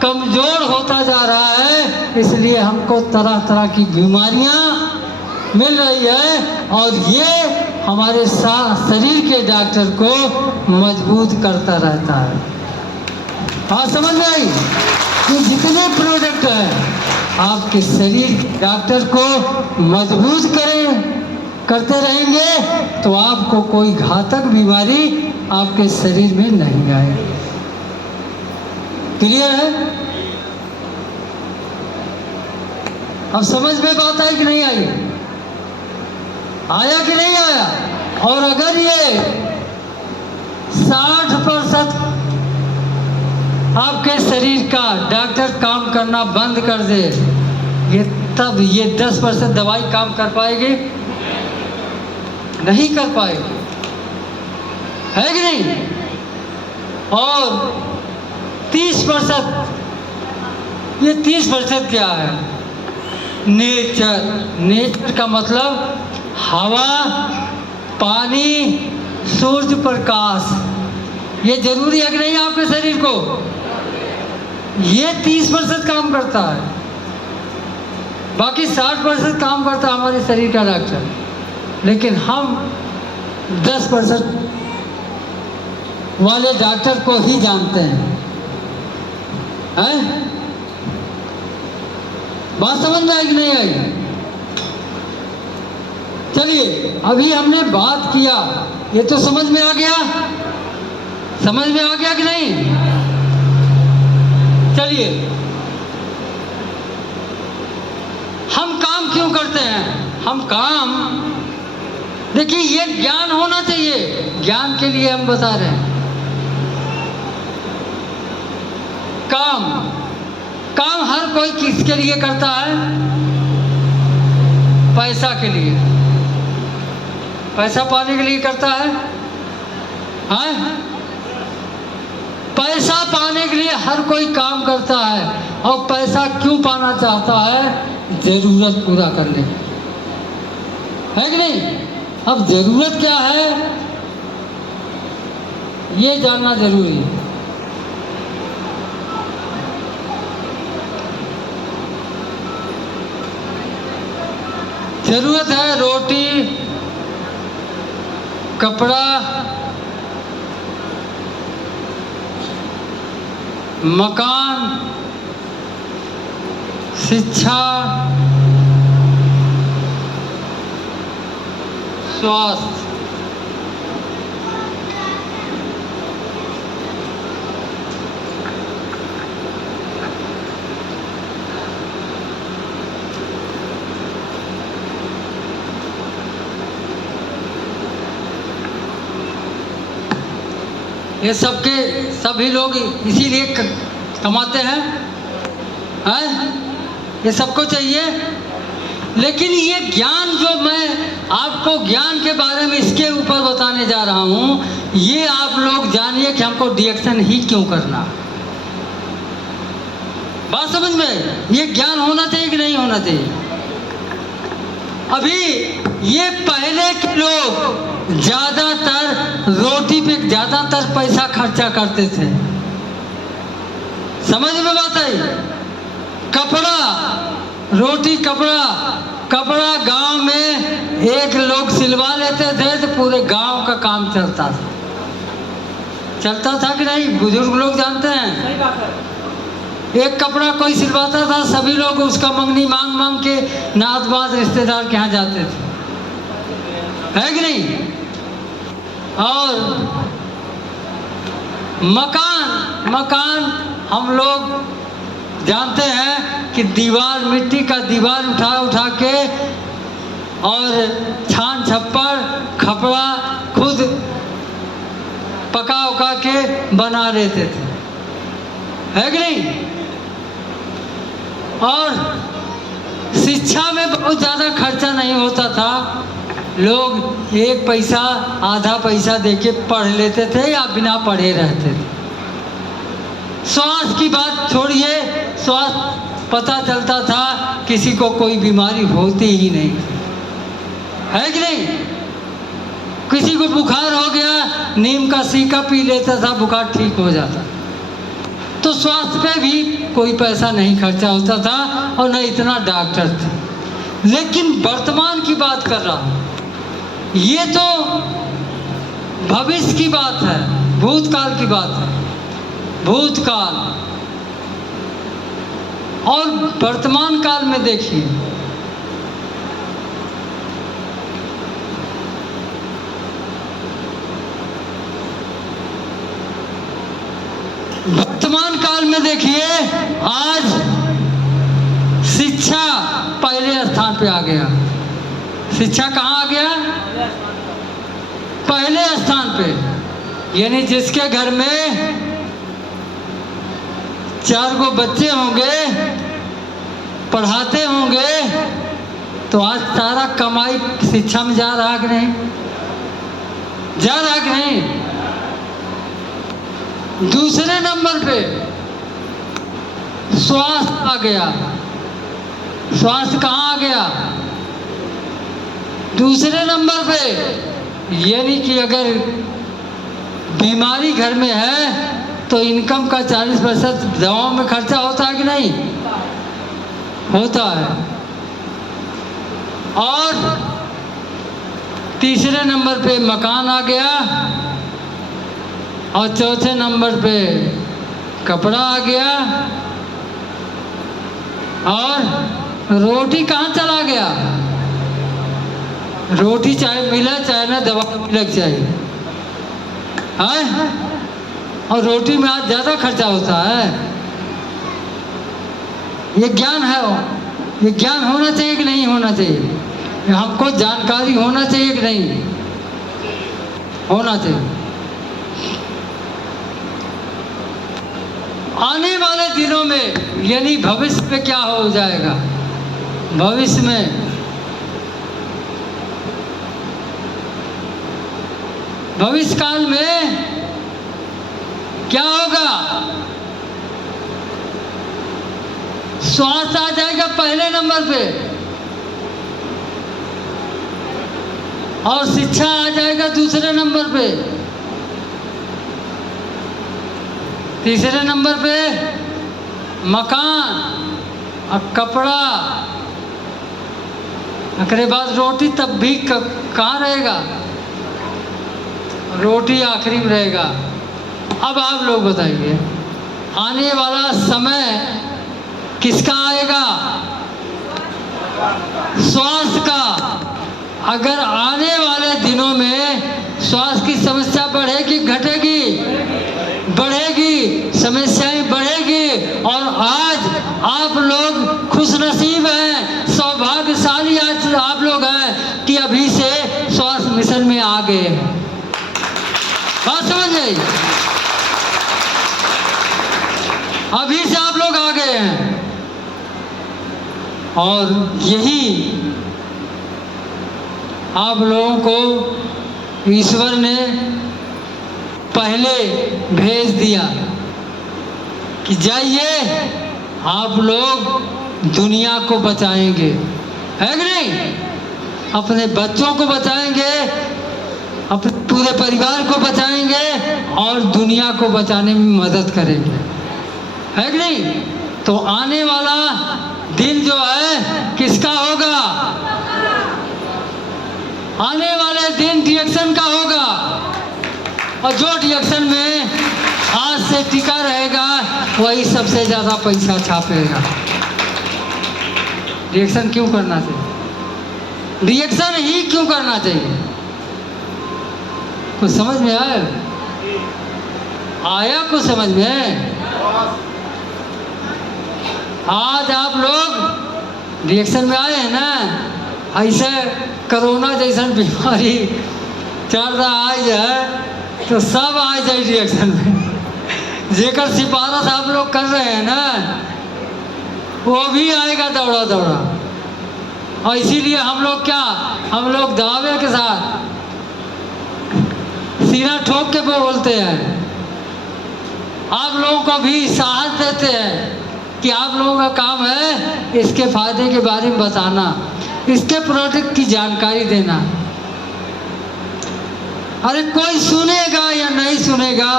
कमजोर होता जा रहा है, इसलिए हमको तरह तरह की बीमारियां मिल रही है और ये हमारे शरीर के डॉक्टर को मजबूत करता रहता है। हाँ, समझ में आई? कि जितने प्रोडक्ट हैं आपके शरीर के डॉक्टर को मजबूत करते रहेंगे तो आपको कोई घातक बीमारी आपके शरीर में नहीं आएगी। क्लियर है? अब समझ में बात आई कि नहीं आई? आया कि नहीं आया? और अगर ये 60% आपके शरीर का डॉक्टर काम करना बंद कर दे, ये तब ये 10% दवाई काम कर पाएगी? नहीं कर पाएगी, है कि नहीं? और 30%, ये 30% क्या है? नेचर का मतलब हवा, पानी, सूर्य प्रकाश, ये जरूरी है कि नहीं आपके शरीर को? ये 30% काम करता है, बाकी 60% काम करता है हमारे शरीर का डॉक्टर। लेकिन हम 10% वाले डॉक्टर को ही जानते हैं। बात समझ में आई कि नहीं आई? चलिए, अभी हमने बात किया, ये तो समझ में आ गया? समझ में आ गया कि नहीं? चलिए, हम काम क्यों करते हैं? हम काम, देखिए, ये ज्ञान होना चाहिए, ज्ञान के लिए हम बता रहे हैं। काम हर कोई किसके लिए करता है? पैसा के लिए, पैसा पाने के लिए करता है। पैसा पाने के लिए हर कोई काम करता है। और पैसा क्यों पाना चाहता है? जरूरत पूरा करने, है कि नहीं? अब जरूरत क्या है ये जानना जरूरी है। जरूरत है रोटी, कपड़ा, मकान, शिक्षा, स्वास्थ्य। ये सभी लोग इसीलिए कमाते हैं, ये सबको चाहिए। लेकिन ये ज्ञान जो मैं आपको ज्ञान के बारे में इसके ऊपर बताने जा रहा हूँ, ये आप लोग जानिए कि हमको डिएक्शन ही क्यों करना। बात समझ में? ये ज्ञान होना चाहिए कि नहीं होना चाहिए? अभी ये पहले के लोग ज़्यादातर रोटी पे ज़्यादातर पैसा खर्चा करते थे। समझ में बात आई? कपड़ा, रोटी, कपड़ा गांव में एक लोग सिलवा लेते थे तो पूरे गांव का काम चलता था कि नहीं? बुजुर्ग लोग जानते हैं। सही बात है। एक कपड़ा कोई सिलवाता था, सभी लोग उसका मंगनी मांग के नात-बात रिश्तेदार के यहाँ जाते थे, है कि नहीं? और मकान हम लोग जानते हैं कि दीवार, मिट्टी का दीवार उठा के और छान छप्पर खपड़ा खुद पका के बना लेते थे, है कि नहीं? और शिक्षा में बहुत ज़्यादा खर्चा नहीं होता था। लोग एक पैसा आधा पैसा देके पढ़ लेते थे या बिना पढ़े रहते थे। स्वास्थ्य की बात छोड़िए, स्वास्थ्य पता चलता था किसी को कोई बीमारी होती ही नहीं, है कि नहीं? किसी को बुखार हो गया, नीम का सीका पी लेता था, बुखार ठीक हो जाता। तो स्वास्थ्य पे भी कोई पैसा नहीं खर्चा होता था और न इतना डॉक्टर थे। लेकिन वर्तमान की बात कर रहा हूँ, ये तो भविष्य की बात है, भूतकाल की बात है। भूतकाल और वर्तमान काल में देखिए, वर्तमान काल में देखिए, आज शिक्षा शिक्षा कहाँ आ गया? पहले स्थान पे। यानी जिसके घर में 4 गो बच्चे होंगे, पढ़ाते होंगे, तो आज सारा कमाई शिक्षा में जा रहा कि नहीं? जा रहा कि नहीं? दूसरे नंबर पे स्वास्थ्य आ गया। स्वास्थ्य कहाँ आ गया? दूसरे नंबर पे। यानी कि अगर बीमारी घर में है तो इनकम का 40% दवाओं में खर्चा होता है कि नहीं? होता है। और तीसरे नंबर पे मकान आ गया, और चौथे नंबर पे कपड़ा आ गया, और रोटी कहाँ चला गया? रोटी चाहे मिले चाहे ना, दवा मिलक चाहिए है। और रोटी में आज ज़्यादा खर्चा होता है। ये ज्ञान है, ये ज्ञान होना चाहिए कि नहीं होना चाहिए? हमको जानकारी होना चाहिए कि नहीं होना चाहिए? आने वाले दिनों में यानी भविष्य में क्या हो जाएगा? भविष्य में भविष्य काल में क्या होगा? स्वास्थ्य आ जाएगा पहले नंबर पे, और शिक्षा आ जाएगा दूसरे नंबर पे। तीसरे नंबर पे मकान और कपड़ा, उसके बाद रोटी। तब भी कहाँ रहेगा? रोटी आखिरी में रहेगा। अब आप लोग बताइए, आने वाला समय किसका आएगा? स्वास्थ्य का। अगर आने वाले दिनों में स्वास्थ्य की समस्या बढ़ेगी घटेगी? बढ़ेगी, समस्याएं बढ़ेगी। और आज आप लोग खुशनसीब हैं, सौभाग्यशाली आज आप लोग हैं कि अभी से स्वास्थ्य मिशन में आ गए हैं। बात समझ गई? अभी से आप लोग आ गए हैं। और यही आप लोगों को ईश्वर ने पहले भेज दिया कि जाइए आप लोग दुनिया को बचाएंगे, है कि नहीं? अपने बच्चों को बचाएंगे, अपने पूरे परिवार को बचाएंगे, और दुनिया को बचाने में मदद करेंगे, है कि नहीं? तो आने वाला दिन जो है किसका होगा? आने वाले दिन डिएक्शन का होगा। और जो डिएक्शन में आज से टिका रहेगा वही सबसे ज़्यादा पैसा छापेगा। डिएक्शन क्यों करना चाहिए? डिएक्शन ही क्यों करना चाहिए? कुछ समझ में आया? आया कुछ समझ में? आज आप लोग रिएक्शन में आए हैं ना। ऐसे कोरोना जैसा बीमारी चल रहा है तो सब आ जाए रिएक्शन में। जेकर सिफारिश आप लोग कर रहे हैं ना, वो भी आएगा दौड़ा दौड़ा। और इसीलिए हम लोग क्या, हम लोग दावे के साथ सीना ठोक के बोलते हैं, आप लोगों को भी साहस देते हैं कि आप लोगों का काम है इसके फायदे के बारे में बताना, इसके प्रोडक्ट की जानकारी देना। अरे कोई सुनेगा या नहीं सुनेगा,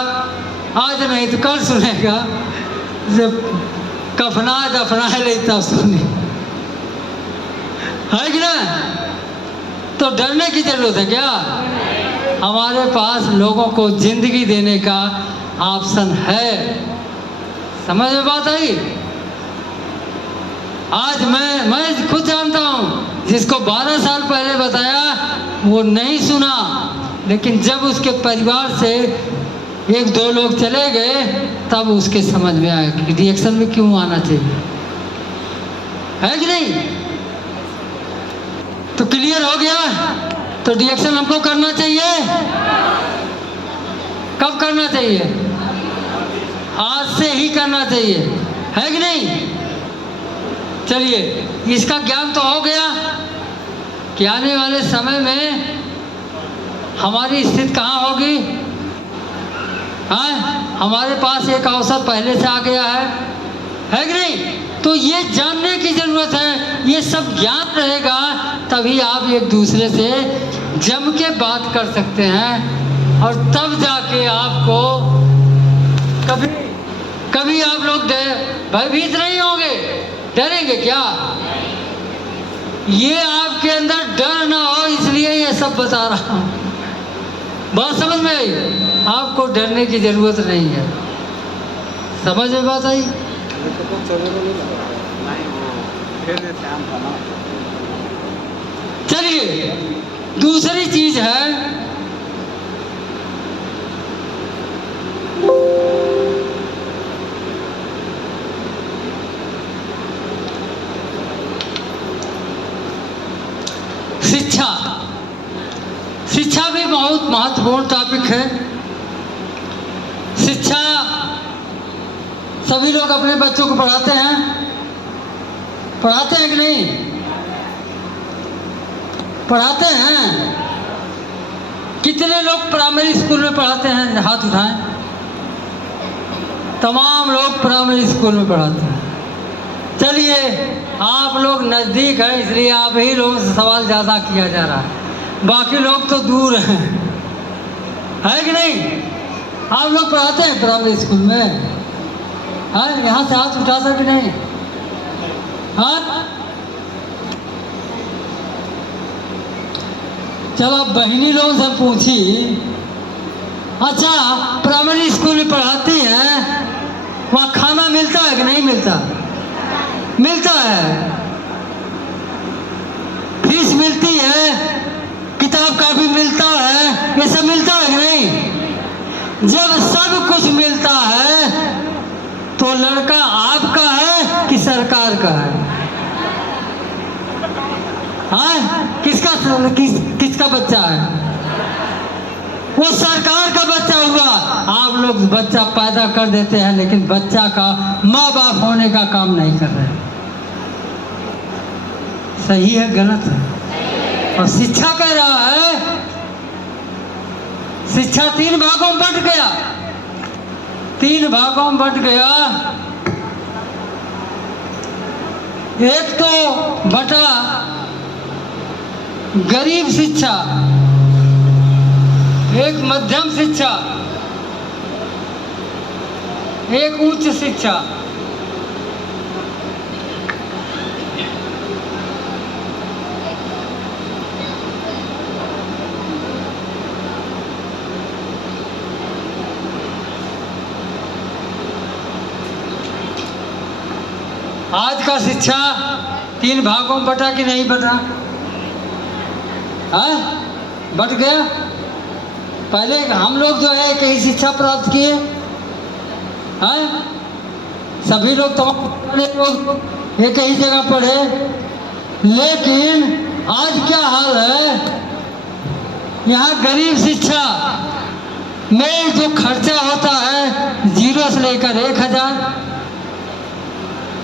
आज नहीं तो कल सुनेगा। जब कफना दफना ले तब सुने, है कि ना? तो डरने की जरूरत है क्या? हमारे पास लोगों को जिंदगी देने का ऑप्शन है। समझ में बात आई? आज मैं खुद जानता हूँ, जिसको 12 साल पहले बताया वो नहीं सुना, लेकिन जब उसके परिवार से 1-2 लोग चले गए तब उसके समझ में आया कि रिएक्शन में क्यों आना चाहिए, है कि नहीं? तो क्लियर हो गया। तो रिएक्शन हमको करना चाहिए। कब करना चाहिए? आज से ही करना चाहिए, है कि नहीं? चलिए, इसका ज्ञान तो हो गया कि आने वाले समय में हमारी स्थिति कहाँ होगी। हाँ, हमारे पास एक अवसर पहले से आ गया है कि नहीं? तो ये जानने की जरूरत है। ये सब ज्ञान रहेगा तभी आप एक दूसरे से जम के बात कर सकते हैं, और तब जाके आपको कभी आप लोग भयभीत नहीं होंगे। डरेंगे क्या? ये आपके अंदर डर ना हो इसलिए ये सब बता रहा हूँ। बात समझ में आई? आपको डरने की जरूरत नहीं है। समझ में बात आई? चलिए, दूसरी चीज है शिक्षा। शिक्षा भी बहुत महत्वपूर्ण टॉपिक है। शिक्षा सभी लोग अपने बच्चों को पढ़ाते हैं कि नहीं? पढ़ाते हैं। कितने लोग प्राइमरी स्कूल में पढ़ाते हैं? हाथ उठाएं। तमाम लोग प्राइमरी स्कूल में पढ़ाते हैं। चलिए, आप लोग नज़दीक हैं इसलिए आप ही लोगों से सवाल ज़्यादा किया जा रहा है, बाकी लोग तो दूर हैं, है कि नहीं? आप लोग पढ़ाते हैं प्राइमरी स्कूल में? हाँ, यहाँ से हाथ उठा सकते नहीं? हाँ, चलो बहनी लोगों से पूछी, अच्छा प्राइमरी स्कूल में पढ़ाती हैं, वहाँ खाना मिलता है कि नहीं मिलता? मिलता है। फीस मिलती है, किताब कापी मिलता है, ये सब मिलता है कि नहीं? जब सब कुछ मिलता है तो लड़का आपका है कि सरकार का है? हाँ, किसका बच्चा है? वो सरकार का बच्चा हुआ। आप लोग बच्चा पैदा कर देते हैं लेकिन बच्चा का माँ बाप होने का काम नहीं कर रहे। सही है गलत है? और शिक्षा कह रहा है, शिक्षा 3 भागों में बंट गया। 3 भागों में बंट गया। एक तो बटा गरीब शिक्षा, एक मध्यम शिक्षा, एक उच्च शिक्षा। आज का शिक्षा 3 भागों में बटा कि नहीं बटा? हाँ, बट गया। पहले हम लोग जो है कहीं शिक्षा प्राप्त किए, हाँ, सभी लोग लोग एक ही जगह पढ़े, लेकिन आज क्या हाल है? यहाँ गरीब शिक्षा में जो खर्चा होता है 0 से लेकर 1000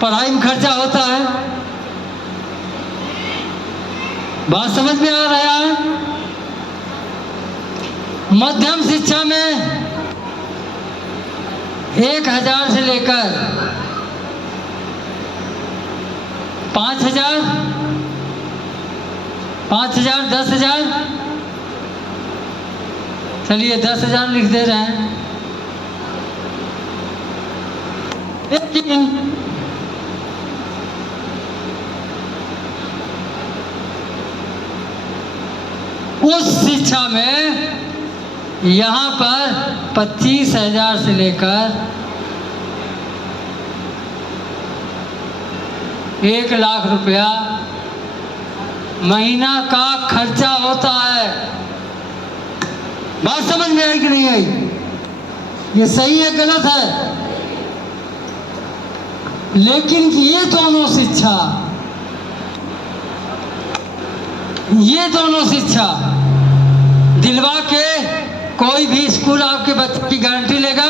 पढ़ाई में खर्चा होता है। बात समझ में आ रहा है? मध्यम शिक्षा में 1000 से लेकर 5000, 10,000, चलिए 10,000 लिख दे रहे हैं। लेकिन उस शिक्षा में यहाँ पर 25,000 से लेकर 1,00,000 रुपया महीना का खर्चा होता है। बात समझ में आई कि नहीं आई? ये सही है गलत है? लेकिन ये दोनों शिक्षा ये दोनों शिक्षा दिलवा के कोई भी स्कूल आपके बच्चे की गारंटी लेगा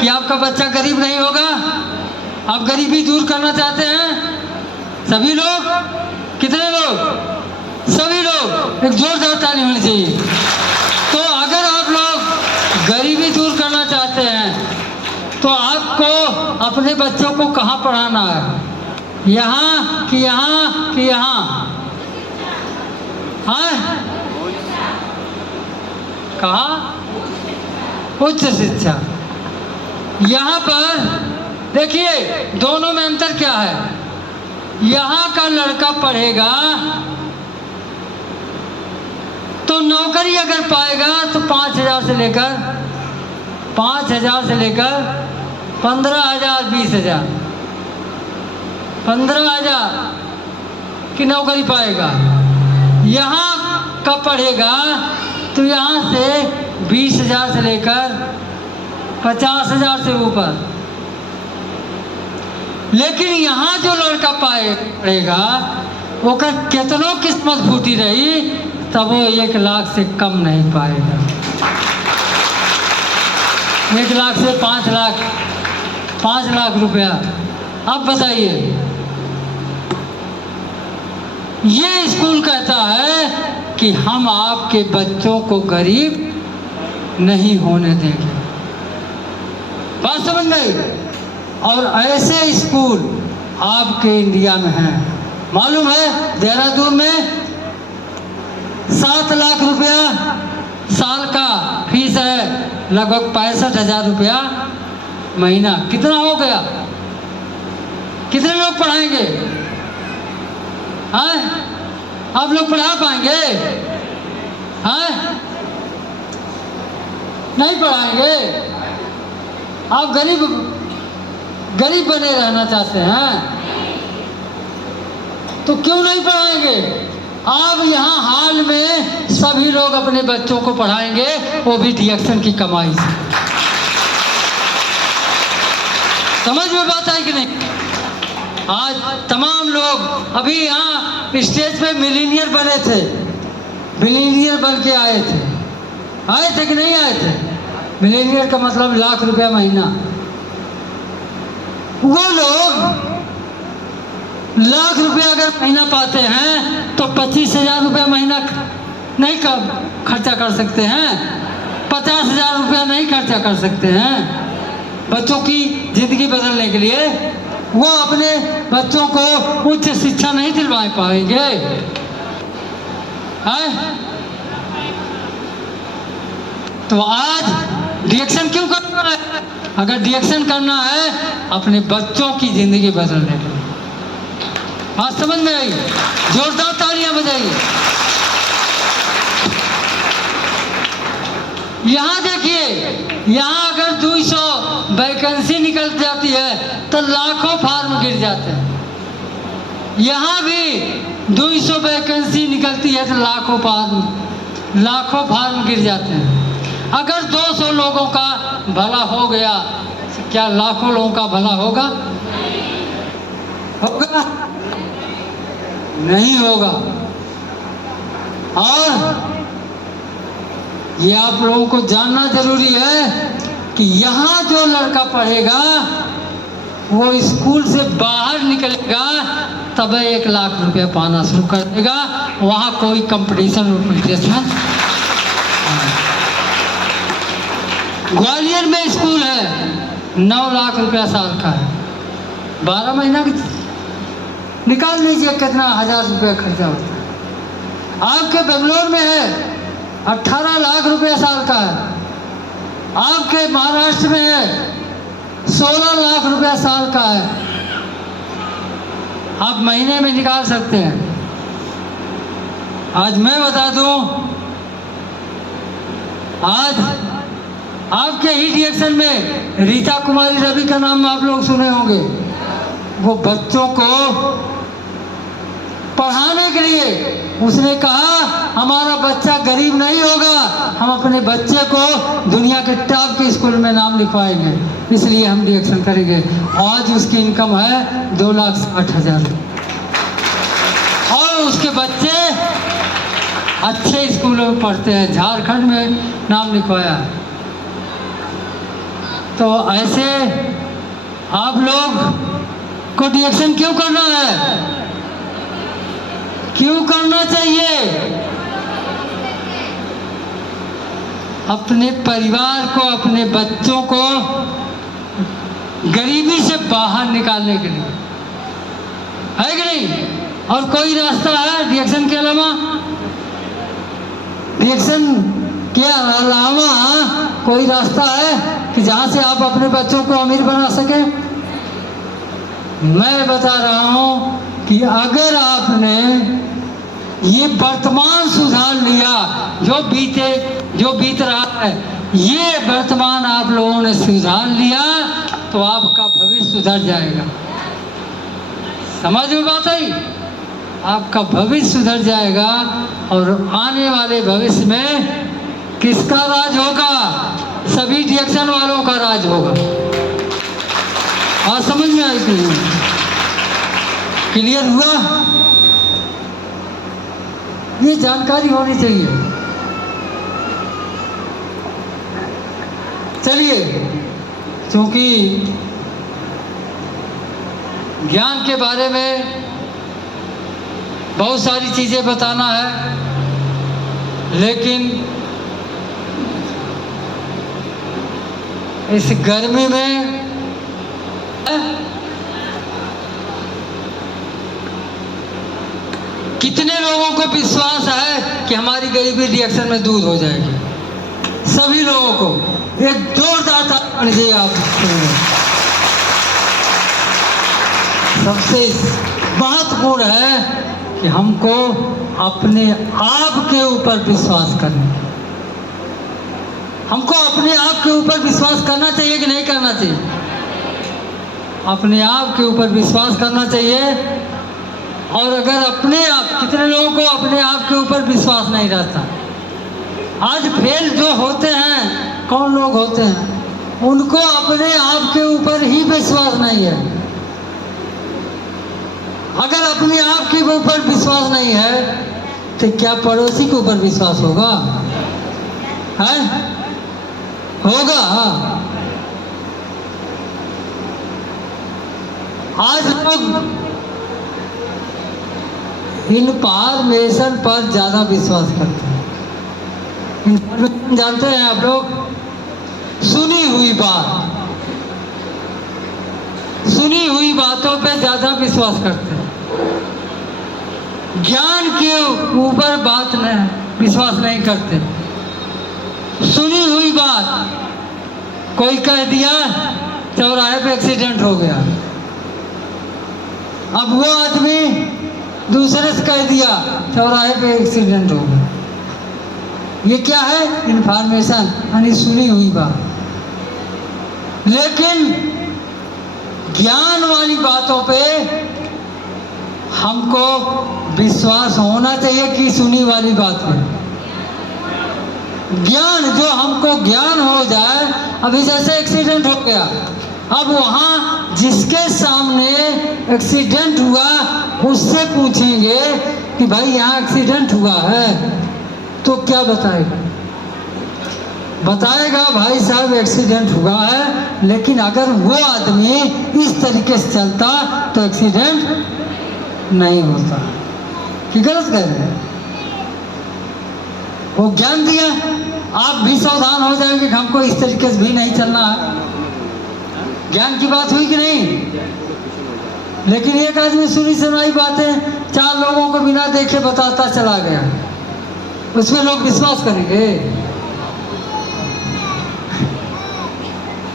कि आपका बच्चा गरीब नहीं होगा। आप गरीबी दूर करना चाहते हैं सभी लोग, कितने लोग? सभी लोग। एक जोरदार ताली होनी चाहिए। तो अगर आप लोग गरीबी दूर करना चाहते हैं तो आपको अपने बच्चों को कहाँ पढ़ाना है? यहाँ कि यहाँ कि यहाँ? हाँ, कहाँ? उच्च शिक्षा। यहाँ पर देखिए दोनों में अंतर क्या है। यहाँ का लड़का पढ़ेगा तो नौकरी अगर पाएगा तो 5,000 से लेकर 15,000 20,000 15,000 की नौकरी पाएगा। यहाँ का पढ़ेगा तो यहाँ से 20,000 से लेकर 50,000 से ऊपर। लेकिन यहाँ जो लड़का पढ़ेगा वो कितनों किस्मत फूटी रही तब वो 1 लाख से कम नहीं पाएगा। 1 लाख से 5 लाख रुपया। अब बताइए, ये स्कूल कहता है कि हम आपके बच्चों को गरीब नहीं होने देंगे। बात समझ में? और ऐसे स्कूल आपके इंडिया में हैं। मालूम है देहरादून में 7 लाख रुपया साल का फीस है, लगभग 65,000 रुपया महीना। कितना हो गया? कितने लोग पढ़ाएंगे? हाँ, आप लोग पढ़ा पाएंगे? हाँ, नहीं पढ़ाएंगे। आप गरीब बने रहना चाहते हैं तो क्यों नहीं पढ़ाएंगे? आप यहाँ हाल में सभी लोग अपने बच्चों को पढ़ाएंगे, वो भी डीएक्शन की कमाई से। समझ में बात आई कि नहीं? आज तमाम लोग अभी यहाँ स्टेज पे मिलीनियर बने थे, मिलीनियर बन के आए थे कि नहीं आए थे? मिलीनियर का मतलब लाख रुपया महीना। वो लोग लाख रुपया अगर महीना पाते हैं तो 25,000 रुपया महीना नहीं खर्चा कर सकते हैं, 50,000 रुपया नहीं खर्चा कर सकते हैं बच्चों की जिंदगी बदलने के लिए। वो अपने बच्चों को उच्च शिक्षा नहीं दिलवा पाएंगे। तो आज डीएक्शन क्यों करना है? अगर डीएक्शन करना है अपने बच्चों की जिंदगी बदलने के लिए। बात समझ में आई? जोरदार तालियां बजाइए। यहाँ देखिए, यहाँ अगर 200 वैकेंसी निकल जाती है तो लाखों फार्म गिर जाते हैं। यहाँ भी 200 वैकेंसी निकलती है तो लाखों फार्म गिर जाते हैं। अगर 200 लोगों का भला हो गया तो क्या लाखों लोगों का भला होगा? होगा? नहीं होगा। और ये आप लोगों को जानना जरूरी है कि यहाँ जो लड़का पढ़ेगा वो स्कूल से बाहर निकलेगा तब 1 लाख रुपया पाना शुरू कर देगा। वहाँ कोई कंपटीशन ग्वालियर में स्कूल है 9 लाख रुपया साल का है, 12 महीना निकाल लीजिए कितना 1,000 रुपया खर्चा होता है। आपके बेंगलोर में है 18 लाख रुपया साल का है। आपके महाराष्ट्र में है 16 लाख रुपया साल का है। आप महीने में निकाल सकते हैं। आज मैं बता दूं, आज आपके ही डीएक्शन में रीता कुमारी रवि का नाम आप लोग सुने होंगे। वो बच्चों को पढ़ाने के लिए उसने कहा हमारा बच्चा गरीब नहीं होगा, हम अपने बच्चे को दुनिया के टॉप के स्कूल में नाम लिखवाएंगे, इसलिए हम डीएक्शन करेंगे। आज उसकी इनकम है 2,60,000 और उसके बच्चे अच्छे स्कूलों में पढ़ते हैं, झारखंड में नाम लिखवाया है। तो ऐसे आप लोग को डिएक्शन क्यों करना है, क्यों करना चाहिए? अपने परिवार को, अपने बच्चों को गरीबी से बाहर निकालने के लिए, है कि नहीं? और कोई रास्ता है डिएक्शन के अलावा? डिएक्शन के अलावा कोई रास्ता है कि जहां से आप अपने बच्चों को अमीर बना सके? मैं बता रहा हूं कि अगर आपने ये वर्तमान सुधार लिया, जो बीत रहा है, ये वर्तमान आप लोगों ने सुधार लिया तो आपका भविष्य सुधर जाएगा। समझ में बात आई? आपका भविष्य सुधर जाएगा और आने वाले भविष्य में किसका राज होगा? सभी डिएक्शन वालों का राज होगा। आज समझ में आई कि नहीं? क्लियर हुआ? ये जानकारी होनी चाहिए। चलिए, क्योंकि ज्ञान के बारे में बहुत सारी चीज़ें बताना है, लेकिन इस गर्मी में कितने लोगों को विश्वास है कि हमारी गरीबी डिएक्शन में दूर हो जाएगी? सभी लोगों को एक जोरदार ताली दीजिए आप। सबसे महत्वपूर्ण है कि हमको अपने आप के ऊपर विश्वास करना। हमको अपने आप के ऊपर विश्वास करना चाहिए कि नहीं करना चाहिए? अपने आप के ऊपर विश्वास करना चाहिए। और अगर अपने आप, कितने लोगों को अपने आप के ऊपर विश्वास नहीं रहता? आज फेल जो होते हैं, कौन लोग होते हैं? उनको अपने आप के ऊपर ही विश्वास नहीं है। अगर अपने आप के ऊपर विश्वास नहीं है तो क्या पड़ोसी के ऊपर विश्वास होगा? है? होगा। आज लोग इन्फॉर्मेशन पर ज्यादा विश्वास करते हैं। इन्फॉर्मेशन जानते हैं आप लोग? सुनी हुई बातों पे ज्यादा विश्वास करते हैं। ज्ञान के ऊपर विश्वास नहीं करते। सुनी हुई बात, कोई कह दिया चौराहे पे एक्सीडेंट हो गया, अब वो आदमी दूसरे से कह दिया चौराहे पे एक्सीडेंट हो गया। ये क्या है? इन्फॉर्मेशन, यानी सुनी हुई बात। लेकिन ज्ञान वाली बातों पे हमको विश्वास होना चाहिए कि सुनी वाली बात पे ज्ञान, जो हमको ज्ञान हो जाए। अभी जैसे एक्सीडेंट हो गया, अब वहाँ जिसके सामने एक्सीडेंट हुआ उससे पूछेंगे कि भाई यहाँ एक्सीडेंट हुआ है, तो क्या बताएगा? बताएगा भाई साहब एक्सीडेंट हुआ है। लेकिन अगर वो आदमी इस तरीके से चलता तो एक्सीडेंट नहीं होता। कि गलत कह रहे हैं? वो ज्ञान दिया, आप भी सावधान हो जाएंगे कि हमको इस तरीके से भी नहीं चलना है। ज्ञान की बात हुई कि नहीं? लेकिन एक आदमी सुनी सुनाई बातें 4 लोगों को बिना देखे बताता चला गया, उसमें लोग विश्वास करेंगे?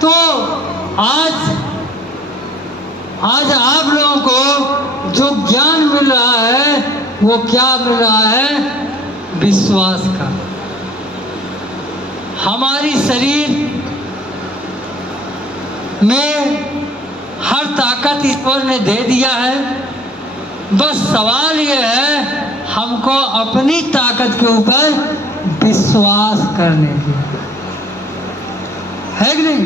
तो आज आप लोगों को जो ज्ञान मिल रहा है वो क्या मिल रहा है? विश्वास का। हमारी शरीर में हर ताकत ईश्वर ने दे दिया है। बस सवाल ये है हमको अपनी ताकत के ऊपर विश्वास करने की, है कि नहीं?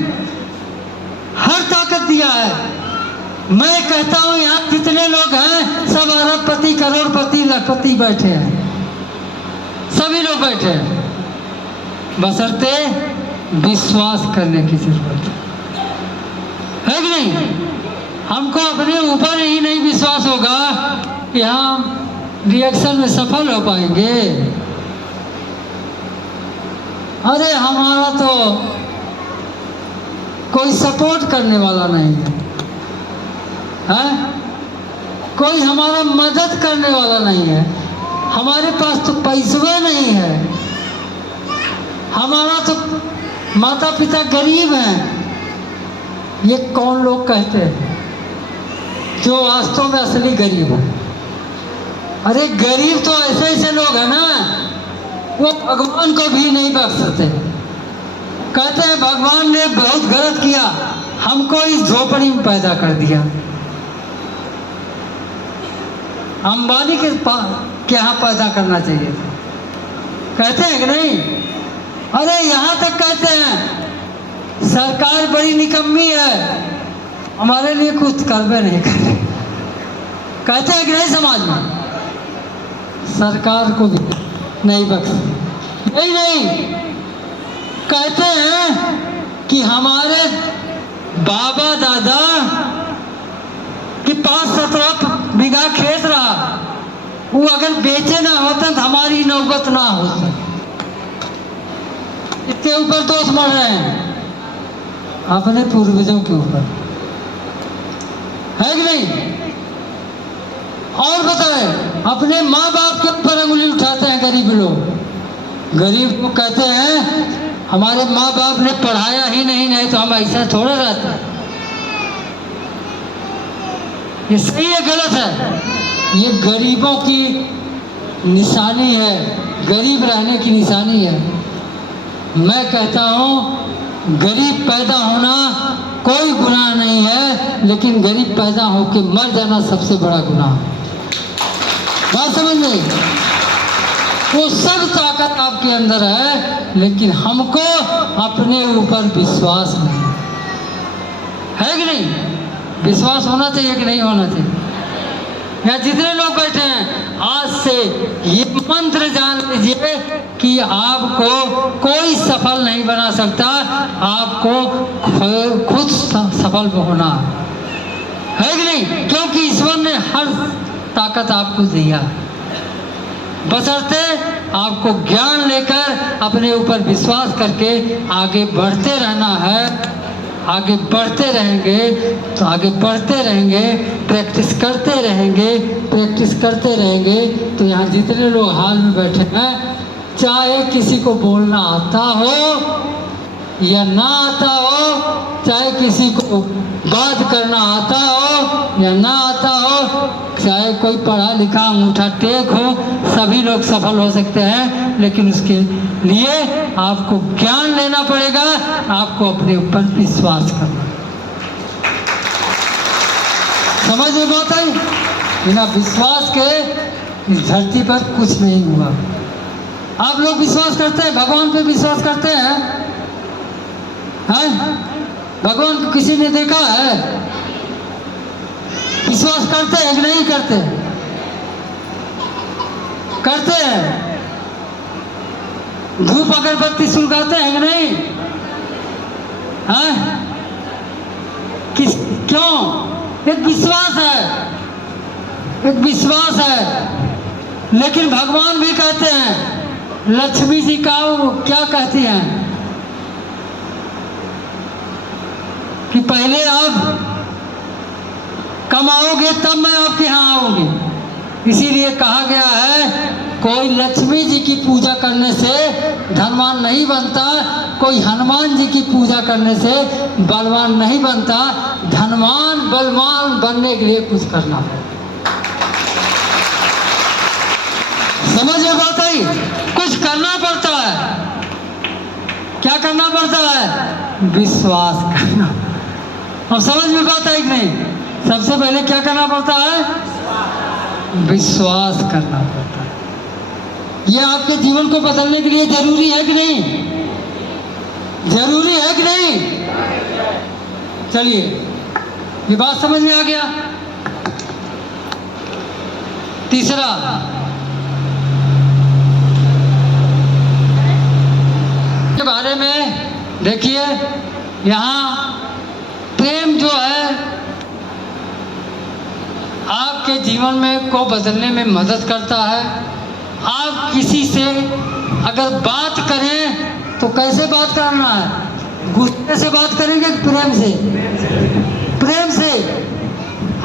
हर ताकत दिया है। मैं कहता हूं यहाँ कितने लोग हैं? सब अरबपति, करोड़पति, लखपति बैठे हैं। सभी लोग बैठे हैं, बशर्ते विश्वास करने की जरूरत है कि नहीं? हमको अपने ऊपर ही नहीं विश्वास होगा कि हम रिएक्शन में सफल हो पाएंगे। अरे हमारा तो कोई सपोर्ट करने वाला नहीं है, हैं? कोई हमारा मदद करने वाला नहीं है, हमारे पास तो पैसा नहीं है, हमारा तो माता पिता गरीब हैं। ये कौन लोग कहते हैं जो वास्तव में असली गरीब है? अरे गरीब तो ऐसे ऐसे लोग हैं ना, वो भगवान को भी नहीं बख्शते। कहते हैं भगवान ने बहुत गलत किया, हमको इस झोपड़ी में पैदा कर दिया। अंबानी के यहाँ पैदा करना चाहिए था, कहते हैं कि नहीं? अरे यहाँ तक कहते हैं सरकार बड़ी निकम्मी है, हमारे लिए कुछ करवे नहीं कर रही। कहते हैं कि नहीं? समाज में सरकार को भी नहीं बख्शती। नहीं, कहते हैं कि हमारे बाबा दादा कि 5-17 बीघा खेत रहा, वो अगर बेचे ना होते तो हमारी नौबत ना होती। इसके ऊपर दोष मर रहे हैं अपने पूर्वजों के ऊपर, है कि नहीं? और बताए अपने माँ बाप के ऊपर अंगुली उठाते हैं गरीब लोग। गरीब को कहते हैं हमारे माँ बाप ने पढ़ाया ही नहीं तो हम ऐसा थोड़ा रहते। ये सही है गलत है? ये गरीबों की निशानी है, गरीब रहने की निशानी है। मैं कहता हूँ गरीब पैदा होना कोई गुनाह नहीं है, लेकिन गरीब पैदा होकर मर जाना सबसे बड़ा गुनाह है। बात समझ में? वो सब ताकत आपके अंदर है, लेकिन हमको अपने ऊपर विश्वास नहीं है कि नहीं? विश्वास होना चाहिए कि नहीं होना चाहिए? यहाँ जितने लोग बैठे हैं आज से ये मंत्र जान लीजिए कि आपको कोई सफल नहीं बना सकता, आपको खुद सफल होना है कि नहीं? क्योंकि ईश्वर ने हर ताकत आपको दिया, बशर्ते आपको ज्ञान लेकर अपने ऊपर विश्वास करके आगे बढ़ते रहना है। आगे बढ़ते रहेंगे तो आगे बढ़ते रहेंगे, प्रैक्टिस करते रहेंगे, प्रैक्टिस करते रहेंगे। तो यहाँ जितने लोग हाल में बैठे हैं, चाहे किसी को बोलना आता हो या ना आता हो, चाहे किसी को बात करना आता हो या ना आता हो, चाहे कोई पढ़ा लिखा अंगूठा टेक हो, सभी लोग सफल हो सकते हैं। लेकिन उसके लिए आपको ज्ञान लेना पड़ेगा, आपको अपने ऊपर विश्वास करना। समझ में बात आई? बिना विश्वास के इस धरती पर कुछ नहीं हुआ। आप लोग विश्वास करते हैं, भगवान पे विश्वास करते हैं? भगवान को किसी ने देखा है? विश्वास करते हैं कि नहीं करते? करते हैं। धूप अगरबत्ती सुलगाते हैं कि नहीं? क्यों? एक विश्वास है, एक विश्वास है। लेकिन भगवान भी कहते हैं, लक्ष्मी जी का क्या कहती हैं कि पहले आप कमाओगे तब मैं आपके यहाँ आऊंगी। इसीलिए कहा गया है कोई लक्ष्मी जी की पूजा करने से धनवान नहीं बनता, कोई हनुमान जी की पूजा करने से बलवान नहीं बनता। धनवान बलवान बनने के लिए कुछ करना है। समझ में बात आई? कुछ करना पड़ता है। क्या करना पड़ता है? विश्वास करना। अब समझ में बात आई कि नहीं? सबसे पहले क्या करना पड़ता है? विश्वास करना पड़ता है। यह आपके जीवन को बदलने के लिए जरूरी है कि नहीं? जरूरी है कि नहीं? चलिए, ये बात समझ में आ गया। तीसरा, के बारे में देखिए, यहाँ प्रेम जो है आपके जीवन में को बदलने में मदद करता है। आप किसी से अगर बात करें तो कैसे बात करना है? गुस्से से बात करेंगे कि प्रेम से? प्रेम से।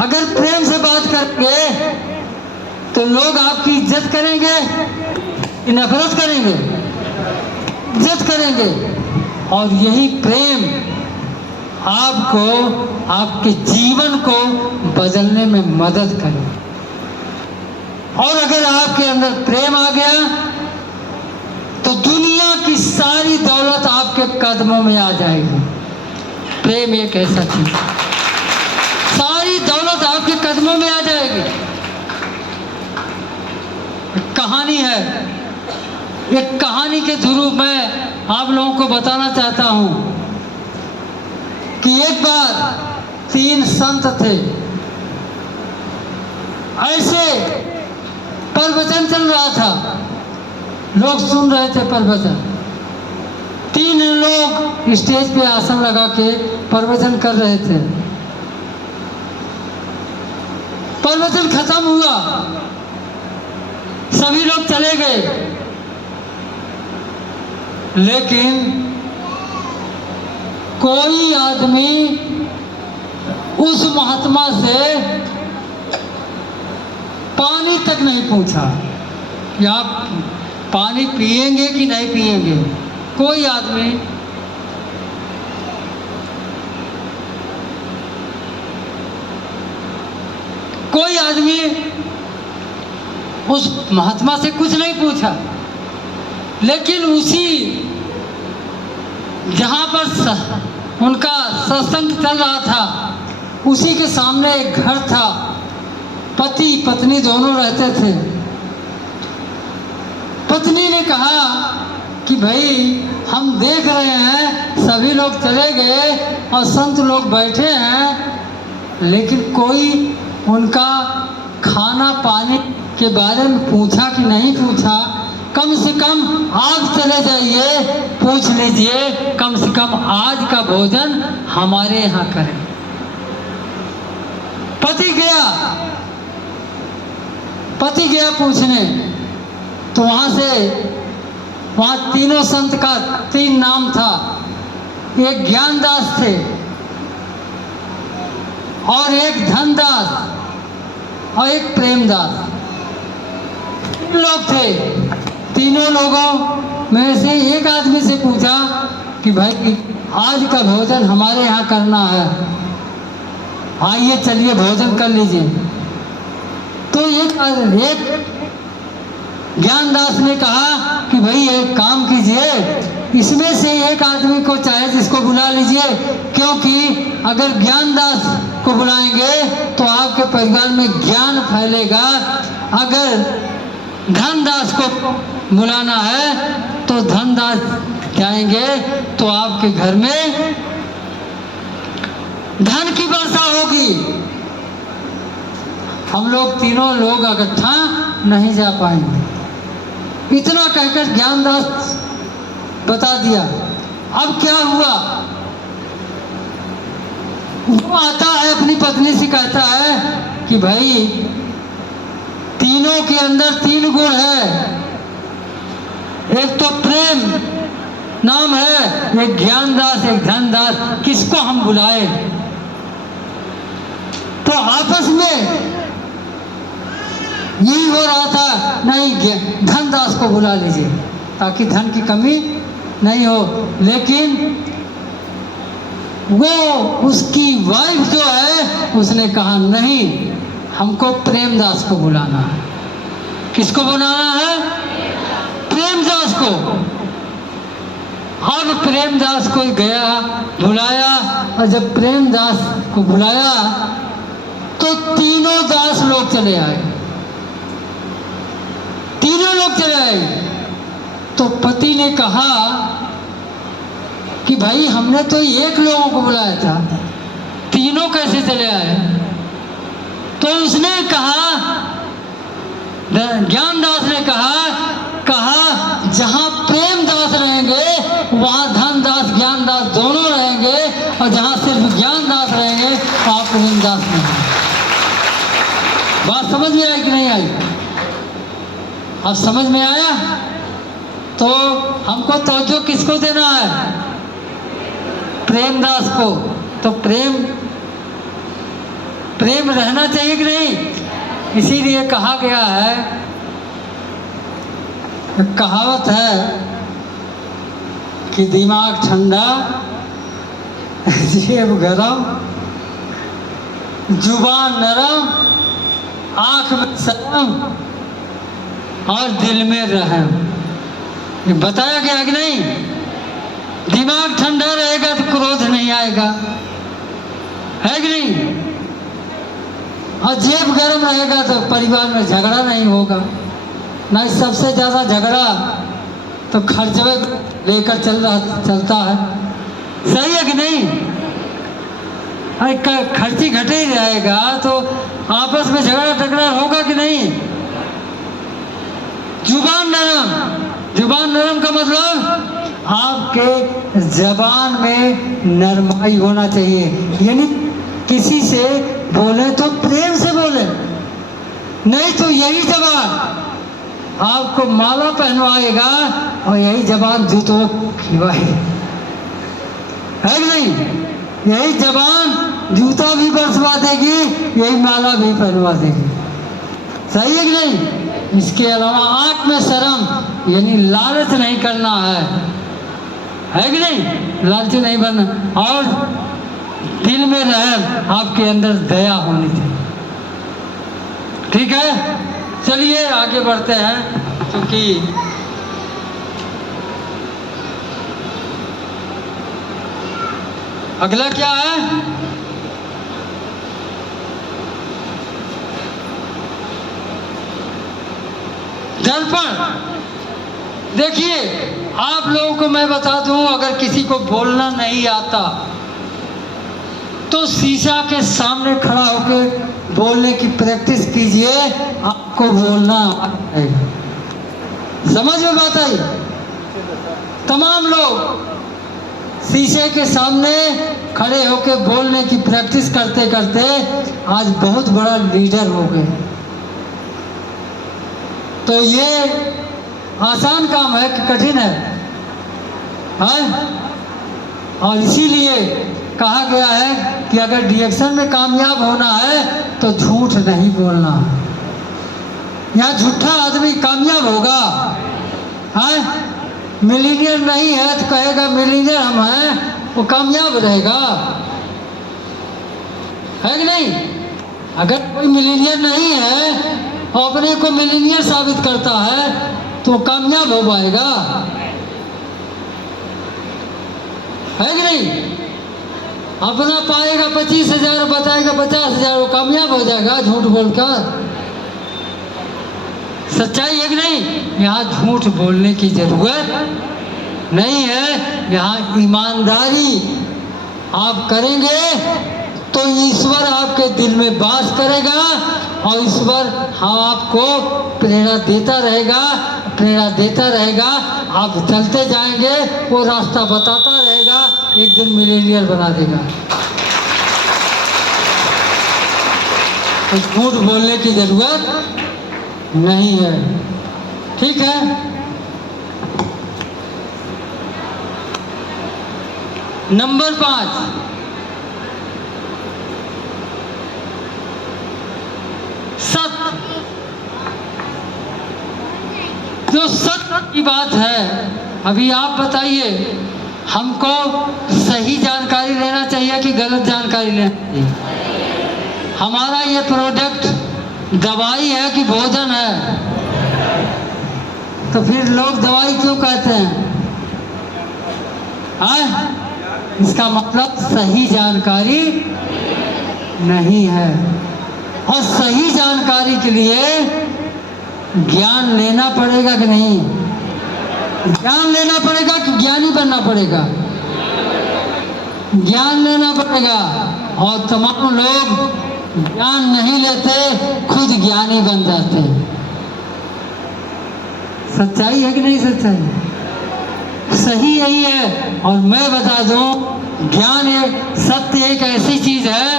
अगर प्रेम से बात करेंगे तो लोग आपकी इज्जत करेंगे कि नफरत करेंगे? इज्जत करेंगे। और यही प्रेम आपको आपके जीवन को बदलने में मदद करे। और अगर आपके अंदर प्रेम आ गया तो दुनिया की सारी दौलत आपके कदमों में आ जाएगी। प्रेम एक ऐसा चीज, सारी दौलत आपके कदमों में आ जाएगी। कहानी है, एक कहानी के थ्रू मैं आप लोगों को बताना चाहता हूं कि एक बार 3 संत थे। ऐसे प्रवचन चल रहा था, लोग सुन रहे थे प्रवचन। 3 लोग स्टेज पे आसन लगा के प्रवचन कर रहे थे। प्रवचन खत्म हुआ, सभी लोग चले गए, लेकिन कोई आदमी उस महात्मा से पानी तक नहीं पूछा कि आप पानी पिएंगे कि नहीं पिएंगे। कोई आदमी उस महात्मा से कुछ नहीं पूछा। लेकिन उसी जहाँ पर उनका सत्संग चल रहा था, उसी के सामने एक घर था। पति पत्नी दोनों रहते थे। पत्नी ने कहा कि भाई हम देख रहे हैं सभी लोग चले गए और संत लोग बैठे हैं, लेकिन कोई उनका खाना पानी के बारे में पूछा कि नहीं पूछा। कम से कम आप चले जाइए, पूछ लीजिए, कम से कम आज का भोजन हमारे यहाँ करें। पति गया पूछने, तो वहाँ तीनों संत का 3 नाम था। एक ज्ञानदास थे और एक धनदास और एक प्रेमदास। 3 लोग थे। तीनों लोगों में से एक आदमी से पूछा कि भाई आज का भोजन हमारे यहाँ करना है, आइए चलिए भोजन कर लीजिए। तो एक ज्ञानदास ने कहा कि भाई एक काम कीजिए, इसमें से एक आदमी को चाहे जिसको बुला लीजिए, क्योंकि अगर ज्ञानदास को बुलाएंगे तो आपके परिवार में ज्ञान फैलेगा। अगर धनदास को बुलाना है तो धनदास जाएंगे तो आपके घर में धन की वर्षा होगी। हम लोग तीनों लोग इकट्ठा नहीं जा पाएंगे। इतना कहकर ज्ञानदास बता दिया। अब क्या हुआ? वो आता है अपनी पत्नी से कहता है कि भाई तीनों के अंदर 3 गुण है। एक तो प्रेम नाम है, एक ज्ञानदास, एक धनदास, किसको हम बुलाए? तो आपस में यही हो रहा था, नहीं धनदास को बुला लीजिए ताकि धन की कमी नहीं हो। लेकिन वो उसकी वाइफ जो है उसने कहा नहीं, हमको प्रेमदास को बुलाना है। किसको बुलाना है? प्रेमदास को। अब प्रेमदास को गया, बुलाया, और जब प्रेमदास को बुलाया तो तीनों दास लोग चले आए। तीनों लोग चले आए। तो पति ने कहा कि भाई हमने तो 1 लोगों को बुलाया था, तीनों कैसे चले आए? तो उसने कहा, ज्ञानदास ने कहा जहां प्रेमदास रहेंगे वहां बात समझ में आई कि नहीं आई? अब समझ में आया? तो हमको तवज्जो किसको देना है? प्रेम रस को। तो प्रेम रहना चाहिए कि नहीं? इसीलिए कहा गया है, कहावत है कि दिमाग ठंडा, जेब गरम, जुबान नरम, आंख में शर्म और दिल में रहम। ये बताया गया कि नहीं? दिमाग ठंडा रहेगा तो क्रोध नहीं आएगा, है कि नहीं? और जेब गर्म रहेगा तो परिवार में झगड़ा नहीं होगा। नहीं, सबसे ज़्यादा झगड़ा तो खर्चे लेकर चलता है। सही है कि नहीं? अरे खर्ची घटे ही रहेगा तो आपस में झगड़ा टकरार होगा कि नहीं? जुबान नरम का मतलब आपके जबान में नरमाई होना चाहिए। यानी किसी से बोले तो प्रेम से बोले, नहीं तो यही जबान आपको माला पहनवाएगा और यही जबान जूतों खिलवाएगी, है कि नहीं? यही जबान जूता भी बरसवा देगी, यही माला भी पहनवा देगी। सही है कि नहीं? इसके अलावा आंख में शर्म, यानी लालच नहीं करना है कि नहीं? लालची नहीं बनना। और दिल में रहम, आपके अंदर दया होनी चाहिए। ठीक है, चलिए आगे बढ़ते हैं, क्योंकि अगला क्या है? दर्पण। देखिए, आप लोगों को मैं बता दूं, अगर किसी को बोलना नहीं आता तो शीशा के सामने खड़ा होकर बोलने की प्रैक्टिस कीजिए, आपको बोलना आएगा। समझ में बात आई? तमाम लोग शीशे के सामने खड़े होकर बोलने की प्रैक्टिस करते करते आज बहुत बड़ा लीडर हो गए। तो ये आसान काम है कि कठिन है? और इसीलिए कहा गया है कि अगर डिएक्शन में कामयाब होना है तो झूठ नहीं बोलना। यहाँ झूठा आदमी कामयाब होगा, है? मिलीनियर नहीं है तो कहेगा मिलीनियर हम हैं, वो कामयाब रहेगा, है कि नहीं? अगर कोई मिलीनियर नहीं है और अपने को मिलीनियर साबित करता है तो कामयाब हो पाएगा, है कि नहीं? अपना पाएगा 25,000, बताएगा 50,000, वो कामयाब हो जाएगा झूठ बोलकर। सच्चाई है कि नहीं? यहाँ झूठ बोलने की जरूरत नहीं है। यहाँ ईमानदारी आप करेंगे तो ईश्वर आपके दिल में वास करेगा और ईश्वर आपको प्रेरणा देता रहेगा। आप चलते जाएंगे, वो रास्ता बताता रहेगा, एक दिन मिलीनियर बना देगा। तो झूठ बोलने की जरूरत नहीं है। ठीक है, नंबर 5, सत्य। जो सत्य की बात है, अभी आप बताइए, हमको सही जानकारी लेना चाहिए कि गलत जानकारी लेना चाहिए? हमारा ये प्रोडक्ट दवाई है कि भोजन है? तो फिर लोग दवाई क्यों कहते हैं? इसका मतलब सही जानकारी नहीं है। और सही जानकारी के लिए ज्ञान लेना पड़ेगा कि नहीं? ज्ञान लेना पड़ेगा कि ज्ञानी बनना पड़ेगा? ज्ञान लेना पड़ेगा। और तमाम लोग ज्ञान नहीं लेते, खुद ज्ञानी बन जाते हैं। सच्चाई है कि नहीं? सच्चाई सही यही है। और मैं बता दूं, ज्ञान सत्य एक ऐसी चीज है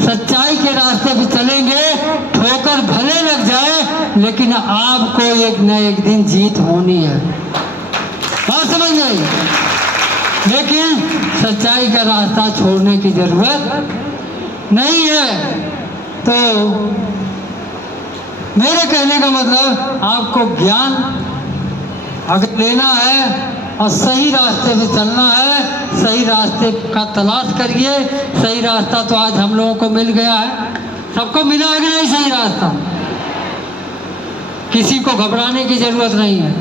सच्चाई के रास्ते पे चलेंगे, ठोकर भले लग जाए लेकिन आपको एक न एक दिन जीत होनी है। बात समझ गई? लेकिन सच्चाई का रास्ता छोड़ने की जरूरत नहीं है। तो मेरे कहने का मतलब, आपको ज्ञान अगर लेना है और सही रास्ते पे चलना है, सही रास्ते का तलाश करिए। सही रास्ता तो आज हम लोगों को मिल गया है। सबको मिला है कि नहीं सही रास्ता? किसी को घबराने की जरूरत नहीं है।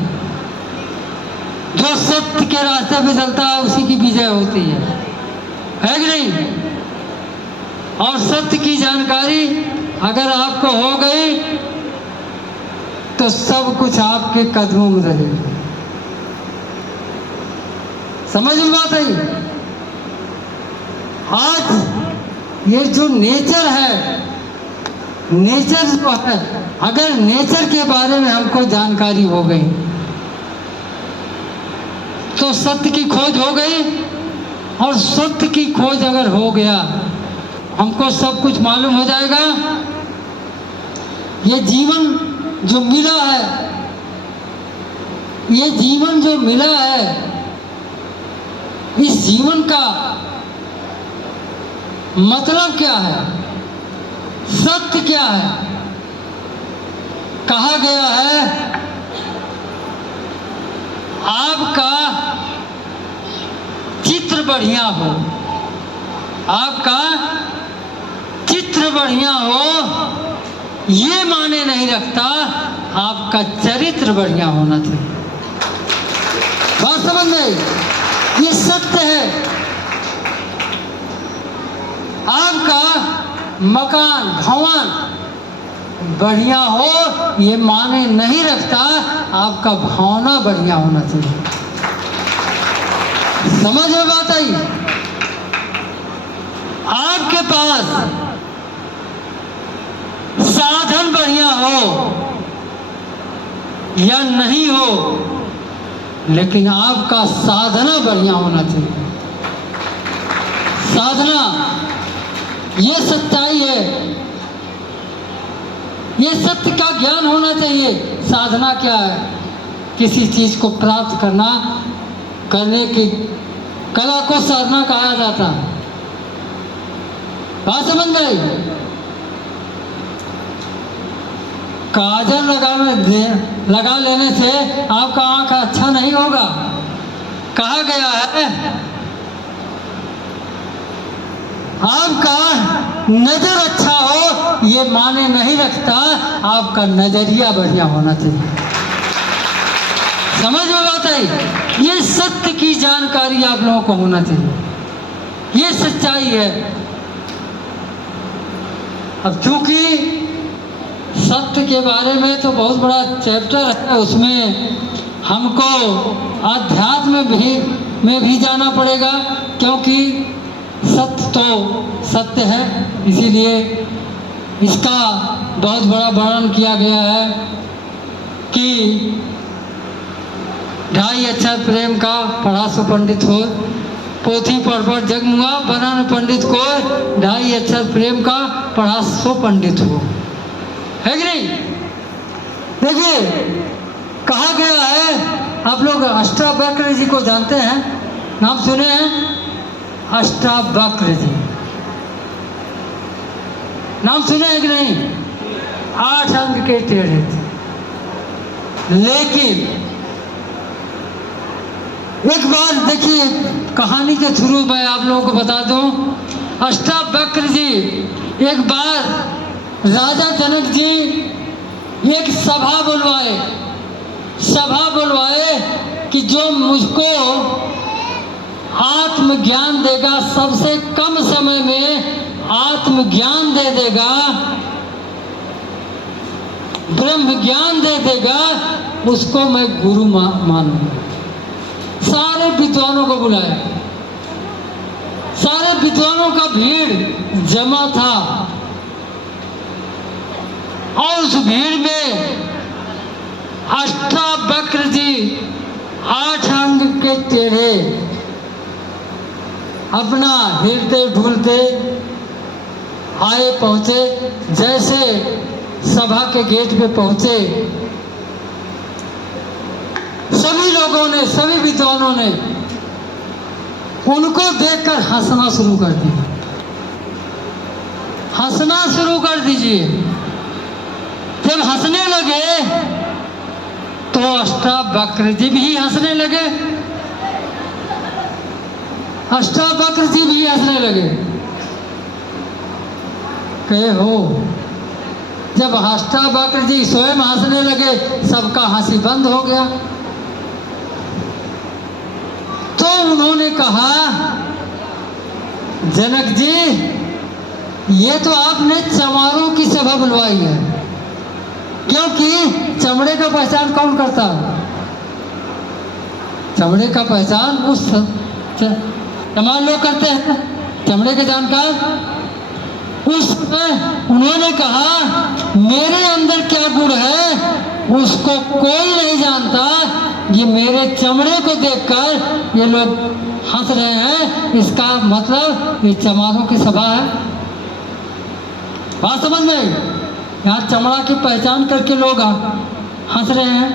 जो सत्य के रास्ते पे चलता है उसी की विजय होती है कि नहीं? और सत्य की जानकारी अगर आपको हो गई तो सब कुछ आपके कदमों में रहेगा। समझ में बात आई? आज ये जो नेचर है, नेचर जो है, अगर नेचर के बारे में हमको जानकारी हो गई तो सत्य की खोज हो गई। और सत्य की खोज अगर हो गया, हमको सब कुछ मालूम हो जाएगा। ये जीवन जो मिला है, ये जीवन जो मिला है, इस जीवन का मतलब क्या है, सत्य क्या है? कहा गया है आपका चित्र बढ़िया हो, आपका चित्र बढ़िया हो ये माने नहीं रखता, आपका चरित्र बढ़िया होना चाहिए। बात समझ में? ये सत्य है। आपका मकान भवन बढ़िया हो ये माने नहीं रखता, आपका भावना बढ़िया होना चाहिए। समझ में बात आई? आपके पास साधन बढ़िया हो या नहीं हो, लेकिन आपका साधना बढ़िया होना चाहिए। साधना ये सच्चाई है, ये सत्य का ज्ञान होना चाहिए। साधना क्या है? किसी चीज को प्राप्त करना, करने की कला को साधना कहा जाता है। बात समझ गई? काजल लगा लेने से आपका आंख अच्छा नहीं होगा। कहा गया है आपका नजर अच्छा हो ये माने नहीं रखता, आपका नजरिया बढ़िया होना चाहिए। समझ में बात आई? ये सत्य की जानकारी आप लोगों को होना चाहिए, ये सच्चाई है। अब चूंकि सत्य के बारे में तो बहुत बड़ा चैप्टर है, उसमें हमको अध्यात्म में भी जाना पड़ेगा, क्योंकि सत्य तो सत्य है, इसीलिए इसका बहुत बड़ा वर्णन किया गया है कि 2.5 अक्षर प्रेम का पढ़ा सो पंडित हो, पोथी पढ़ जगमुआ बना न पंडित को, 2.5 अक्षर प्रेम का पढ़ा सो पंडित हो, है कि नहीं? देखिए कहा गया है, आप लोग अष्टावक्र जी को जानते हैं, नाम सुने हैं? अष्टावक्र जी नाम सुने हैं कि नहीं? 8 अंग के टेढ़े थे, लेकिन एक बार देखिए कहानी के थ्रू मैं आप लोगों को बता दूं। अष्टावक्र जी एक बार राजा जनक जी एक सभा बुलवाए कि जो मुझको आत्मज्ञान देगा, सबसे कम समय में आत्मज्ञान दे देगा, ब्रह्म ज्ञान दे देगा, उसको मैं गुरु मानूंगा। सारे विद्वानों को बुलाया, सारे विद्वानों का भीड़ जमा था और उस भीड़ में अष्टावक्र जी 8 अंग के टेढ़े अपना हिलते ढूलते आए पहुँचे। जैसे सभा के गेट पे पहुँचे, सभी लोगों ने, सभी विद्वानों ने उनको देखकर हंसना शुरू कर दिया। हंसना शुरू कर दीजिए। जब हंसने लगे तो अष्टावक्र जी भी हंसने लगे। अष्टावक्र जी भी हंसने लगे। कहे हो, जब अष्टावक्र जी स्वयं हंसने लगे, सबका हंसी बंद हो गया। तो उन्होंने कहा, जनक जी, ये तो आपने चमारों की सभा बुलवाई है, क्योंकि चमड़े का पहचान कौन करता है? चमड़े का पहचान उस चमार लोग करते हैं, चमड़े के जानकार। उसमें उन्होंने कहा, मेरे अंदर क्या गुण है उसको कोई नहीं जानता। ये मेरे चमड़े को देखकर ये लोग हंस रहे हैं, इसका मतलब ये चमारों की सभा है। बात समझ में? यहाँ चमड़ा की पहचान करके लोग हंस रहे हैं।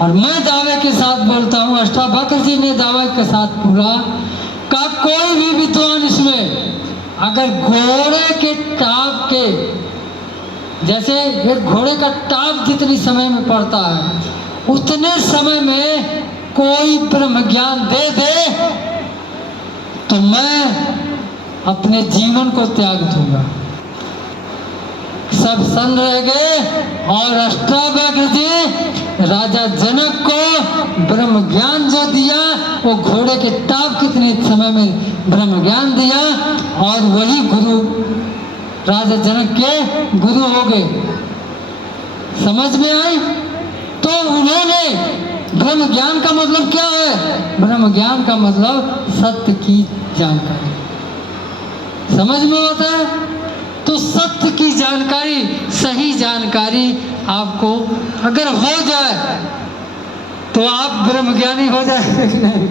और मैं दावे के साथ बोलता हूँ, अष्टावक्र जी ने दावे के साथ बोला का कोई भी विद्वान इसमें अगर घोड़े के टाप के, जैसे एक घोड़े का टाप जितनी समय में पड़ता है, उतने समय में कोई ब्रह्म ज्ञान दे दे तो मैं अपने जीवन को त्याग दूंगा। सब सन रह गए और अष्टावक्र जी राजा जनक को ब्रह्म ज्ञान जो दिया, वो घोड़े के टाप कितने समय में ब्रह्म ज्ञान दिया, और वही गुरु राजा जनक के गुरु हो गए। समझ में आई? तो उन्होंने, ब्रह्म ज्ञान का मतलब क्या है? ब्रह्म ज्ञान का मतलब सत्य की जानकारी। समझ में आता है? तो सत्य की जानकारी, सही जानकारी आपको अगर हो जाए तो आप ब्रह्मज्ञानी हो जाएंगे कि नहीं?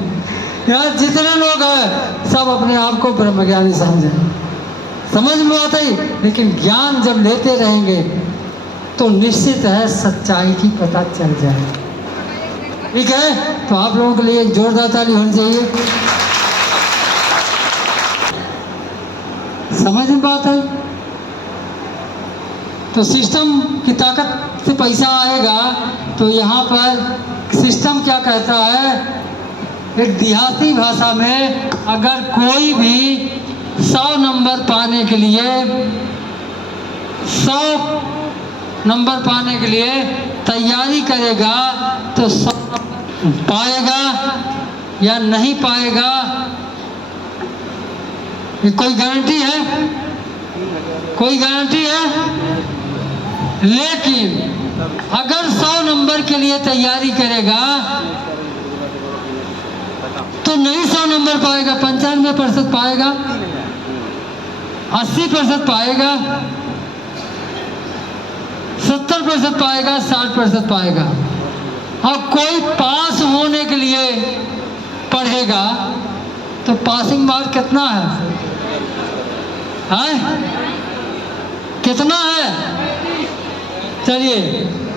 यहाँ जितने लोग हैं सब अपने आप को ब्रह्मज्ञानी समझें। समझ में आता ही, लेकिन ज्ञान jab लेते रहेंगे तो निश्चित है सच्चाई की पता चल जाए। ठीक है? तो आप लोगों के लिए जोरदार ताली होनी चाहिए। समझ में बात है? तो सिस्टम की ताकत से पैसा आएगा। तो यहाँ पर सिस्टम क्या कहता है, एक देहाती भाषा में, अगर कोई भी 100 नंबर पाने के लिए, 100 नंबर पाने के लिए तैयारी करेगा तो 100 पाएगा या नहीं पाएगा, ये कोई गारंटी है? कोई गारंटी है? लेकिन अगर 100 नंबर के लिए तैयारी करेगा तो नहीं 100 नंबर पाएगा, 95% पाएगा, 80% पाएगा, 70% पाएगा, 60% पाएगा। और कोई पास होने के लिए पढ़ेगा तो पासिंग मार्क कितना है? कितना है? चलिए